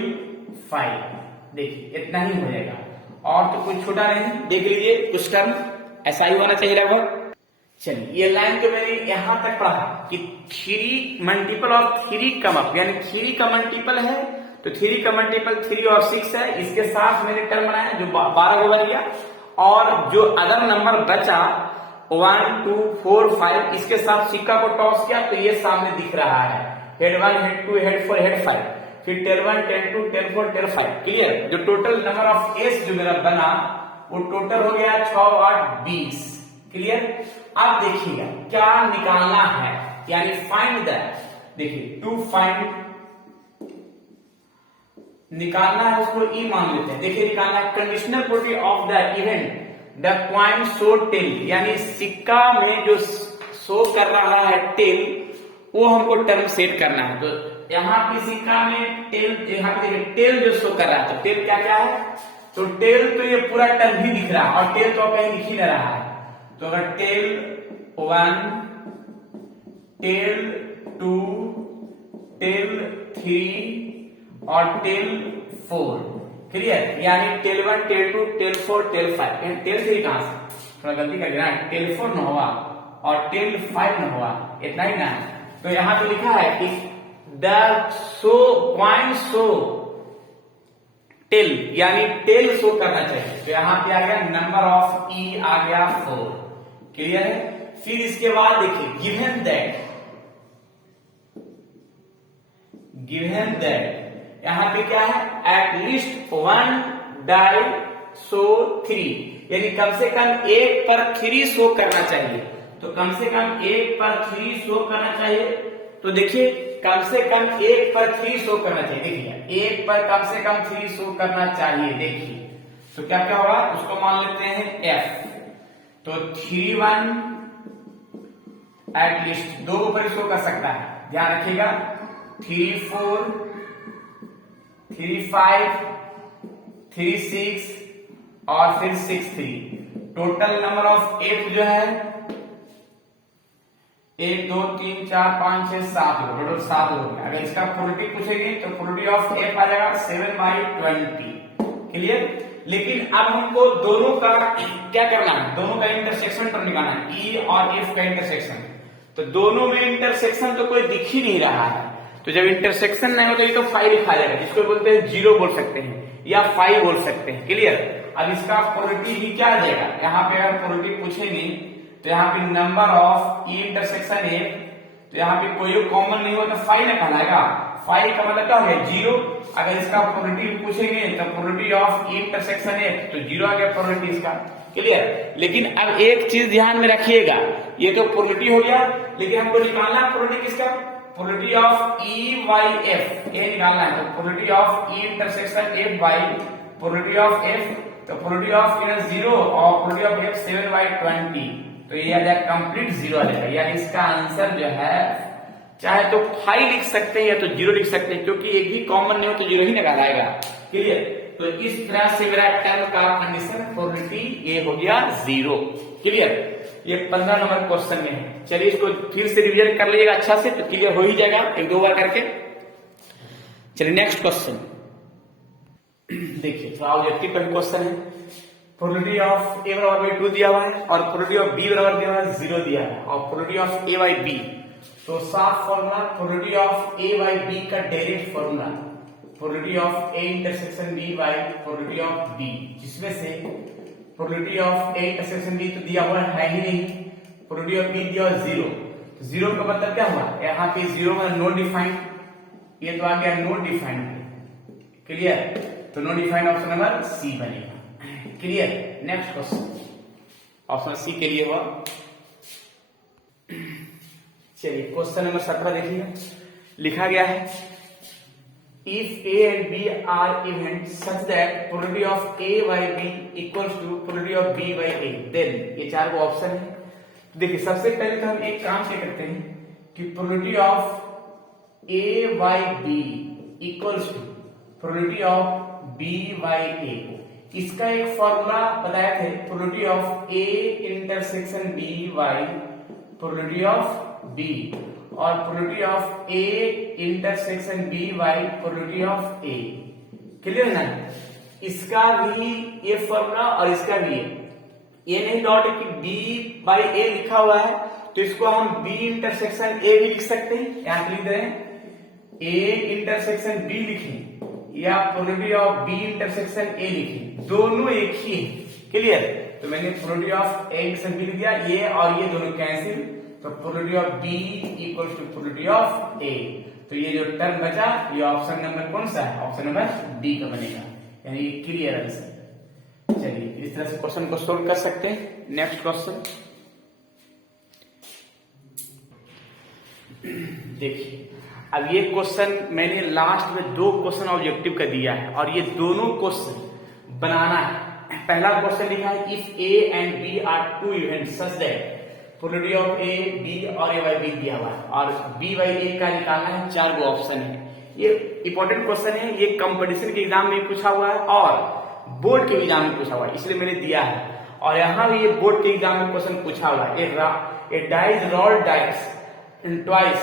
5। देखिए इतना ही हो जाएगा और तो कुछ छोटा नहीं। देख लीजिए कुछ टर्म ऐसा ही होना चाहिए लगभग। चलिए ये लाइन तो मैंने यहां तक पढ़ा कि 3 मल्टीपल ऑफ 3 कम अप, यानी 3 का मल्टीपल है तो 3 का मल्टीपल 3 और 6 है। इसके साथ मैंने टर्म बनाया जो 12 बन गया, और जो अदर नंबर बचा 1 2 4 5 इसके साथ सिक्का को टॉस किया तो ये सामने दिख रहा है, हेड 1 हेड 2 हेड 4 हेड 5, फिर tail 1 tail 2 tail 4 tail 5। Clear? जो टोटल नंबर ऑफ एस जो मेरा बना वो टोटल हो गया 6 8 20। क्लियर? अब देखिएगा क्या निकालना है, यानी फाइंड द, देखिए टू फाइंड निकालना है, उसको ई मान लेते हैं। देखिए निकालना है conditional property of the event the coin show tail, यानी सिक्का में जो शो कर रहा है टेल वो हमको टर्म सेट करना है। तो यहाँ पे सिक्का में टेल, यहाँ पे देखिए टेल जो शो कर रहा है तो टेल क्या क्या है, तो टेल तो ये पूरा टर्म ही दिख रहा है और टेल तो कहीं दिख ही नहीं रहा है। तो अगर टेल 1 टेल 2 टेल 3 और टेल 4। क्लियर? यानी tail 1 tail 2 tail 4 tail 5। Tail 3 कहां से, थोड़ा गलती कर दिया, टेल 4 न हुआ और टेल 5 न हुआ, इतना ही ना है। तो यहां तो लिखा है कि the show coin show tail, यानी टेल शो करना चाहिए। तो यहां पे आ गया नंबर ऑफ ई आ गया 4। क्लियर है? फिर इसके बाद देखिए गिवन दैट यहां पे क्या है, एटलीस्ट 1 डाई शो 3, यानी कम से कम एक पर 3 शो करना चाहिए। तो कम से कम एक पर 3 शो करना चाहिए। तो देखिए कम से कम एक पर 3 शो करना चाहिए। देखिए एक पर कम से कम 3 शो करना चाहिए। देखिए तो क्या क्या होगा, उसको मान लेते हैं एफ। तो 3 1 एटलीस्ट 2 ऊपर शो कर सकता है, ध्यान रखिएगा। 3 4 3 5 3 6 और फिर 6 3। टोटल नंबर ऑफ एफ जो है 1 2 3 4 5 6 7 टोटल 7 हो गया। अगर इसका प्रोबेबिलिटी पूछेगी तो प्रोबेबिलिटी ऑफ एफ आ जाएगा 7/20। क्लियर? लेकिन अब हमको दोनों का क्या करना है, दोनों का इंटरसेक्शन पर निकालना है, ई और एफ का इंटरसेक्शन। तो दोनों में इंटरसेक्शन तो कोई दिख ही नहीं रहा है, तो जब इंटरसेक्शन नहीं हो तो ये तो 5 लिखा जाएगा, जिसको बोलते हैं 0 बोल सकते हैं या 5 बोल सकते हैं। क्लियर? अब इसका प्रोबेबिलिटी भी क्या आ जाएगा, यहाँ पे अगर प्रोबेबिलिटी पूछेंगे तो यहाँ पे number of E intersection F, तो यहाँ पे कोई कॉमन नहीं हो तो 5 ना कहलाएगा। 5 का मतलब क्या हो गया 0। अगर इसका प्रोबेबिलिटी पूछेंगे तो probability of E intersection F तो 0 आ गया प्रोबेबिलिटी इसका। क्लियर? लेकिन अब एक चीज ध्यान में रखिएगा, ये तो प्रोबेबिलिटी हो गया, लेकिन हमको निकालना प्रोबेबिलिटी किसका, probability of E by F, ये निकालना है। तो probability of E intersection F by probability of F, तो प्रोबेबिलिटी ऑफ 0 और प्रोबेबिलिटी ऑफ एफ 7/20, तो ये आ जाएगा कंप्लीट 0 आ जाएगा। यानी इसका आंसर जो है चाहे तो 5 लिख सकते हैं या तो 0 लिख सकते हैं, क्योंकि एक भी कॉमन नहीं हो तो 0 ही निकाल आएगा। क्लियर? तो इस तरह से मेरा टर्म का कंडीशन प्रोबेबिलिटी ये हो गया 0। क्लियर? ये 15 नंबर क्वेश्चन में है। चलिए इसको फिर से रिवीजन कर लीजिएगा अच्छा से, तो क्लियर हो ही जाएगा एक दो बार करके। चलिए नेक्स्ट क्वेश्चन देखिए, तो ऑब्जेक्टिव का क्वेश्चन है। प्रोबेबिलिटी ऑफ ए बराबर बाई 2 दिया हुआ है और प्रोबेबिलिटी ऑफ बी बराबर दिया हुआ है 0 दिया है, और probability of A by B, तो साफ formula probability of A by B का direct formula probability of A intersection B by probability of B, जिसमें से probability of A intersection B तो दिया हुआ है ही नहीं, प्रोबेबिलिटी ऑफ बी दिया हुआ 0। तो 0 का मतलब क्या हुआ, यहाँ पे 0 में नो डिफाइंड, ये तो आ गया नो डिफाइंड। क्लियर? तो no defined option number C बनेगा। Clear? Next question option C के लिए हुआ। चलिए क्वेश्चन नंबर 17 देखिए, लिखा गया है if A and B are event such that probability of A by B equals to probability of B by A, then ये 4 ऑप्शन है। तो देखिए सबसे पहले तो हम एक काम क्या करते हैं कि probability of A by B equals to probability of B by A, इसका एक फॉर्मूला बताया थे, probability of A intersection B by probability of B, और probability of A intersection B by probability of A. Clear है ना? इसका भी ये फॉर्मूला और इसका भी ये नहीं डॉट है कि बी बाई ए लिखा हुआ है तो इसको हम बी इंटरसेक्शन ए भी लिख सकते हैं। यहां लिख रहे हैं ए इंटरसेक्शन बी लिखें या probability of B intersection A लिखें, दोनों एक ही है। क्लियर? तो मैंने probability of A intersection B लिख दिया, ये और ये दोनों कैंसिल, तो probability of B equal to probability of A. तो ये जो टर्म बचा ये ऑप्शन नंबर कौन सा है? ऑप्शन नंबर डी का बनेगा, यानी ये क्लियर आंसर। चलिए इस तरह से क्वेश्चन को सोल्व कर सकते हैं। नेक्स्ट क्वेश्चन देखिए, अब ये क्वेश्चन मैंने लास्ट में 2 क्वेश्चन ऑब्जेक्टिव का दिया है और ये दोनों क्वेश्चन बनाना है। पहला क्वेश्चन लिखा है if A and B are two events such that probability of A B और ए बाई बी दिया हुआ है और बी बाई ए का निकालना है। 4 गो ऑप्शन है। ये इंपॉर्टेंट क्वेश्चन है, ये कंपटीशन के एग्जाम में पूछा हुआ है और बोर्ड के एग्जाम में पूछा हुआ है, इसलिए मैंने दिया है। और यहाँ भी ये बोर्ड के एग्जाम में क्वेश्चन पूछा हुआ है। A dice rolled dice twice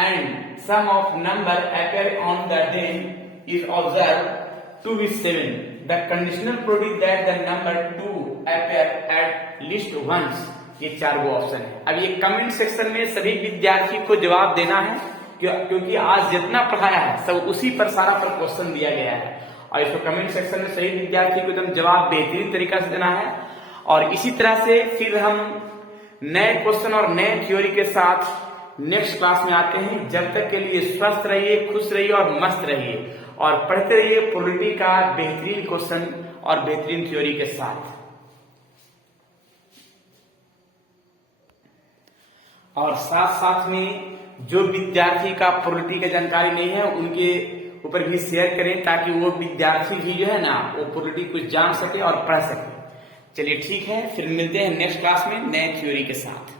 and sum of number appear on the day is observed to be 7. The conditional probability that the number 2 appear at least once. ये 4 वो ऑप्शन है। अब ये कमेंट सेक्शन में सभी विद्यार्थी को जवाब देना है क्योंकि आज जितना पढ़ाया है सब उसी पर सारा पर क्वेश्चन दिया गया है और इसको कमेंट सेक्शन में सही विद्यार्थी को एकदम जवाब बेहतरीन तरीका से देना है। और इसी तरह से फिर हम नए क्वेश्चन और नए थ्योरी के साथ नेक्स्ट क्लास में आते हैं। जब तक के लिए स्वस्थ रहिए, खुश रहिए और मस्त रहिए और पढ़ते रहिए प्रोबेबिलिटी का बेहतरीन क्वेश्चन और बेहतरीन थ्योरी के साथ। और साथ साथ में जो विद्यार्थी का प्रोबेबिलिटी की जानकारी नहीं है उनके ऊपर भी शेयर करें ताकि वो विद्यार्थी भी जो है ना वो प्रोबेबिलिटी कुछ जान सके और पढ़ सके। चलिए ठीक है, फिर मिलते हैं नेक्स्ट क्लास में नए थ्योरी के साथ।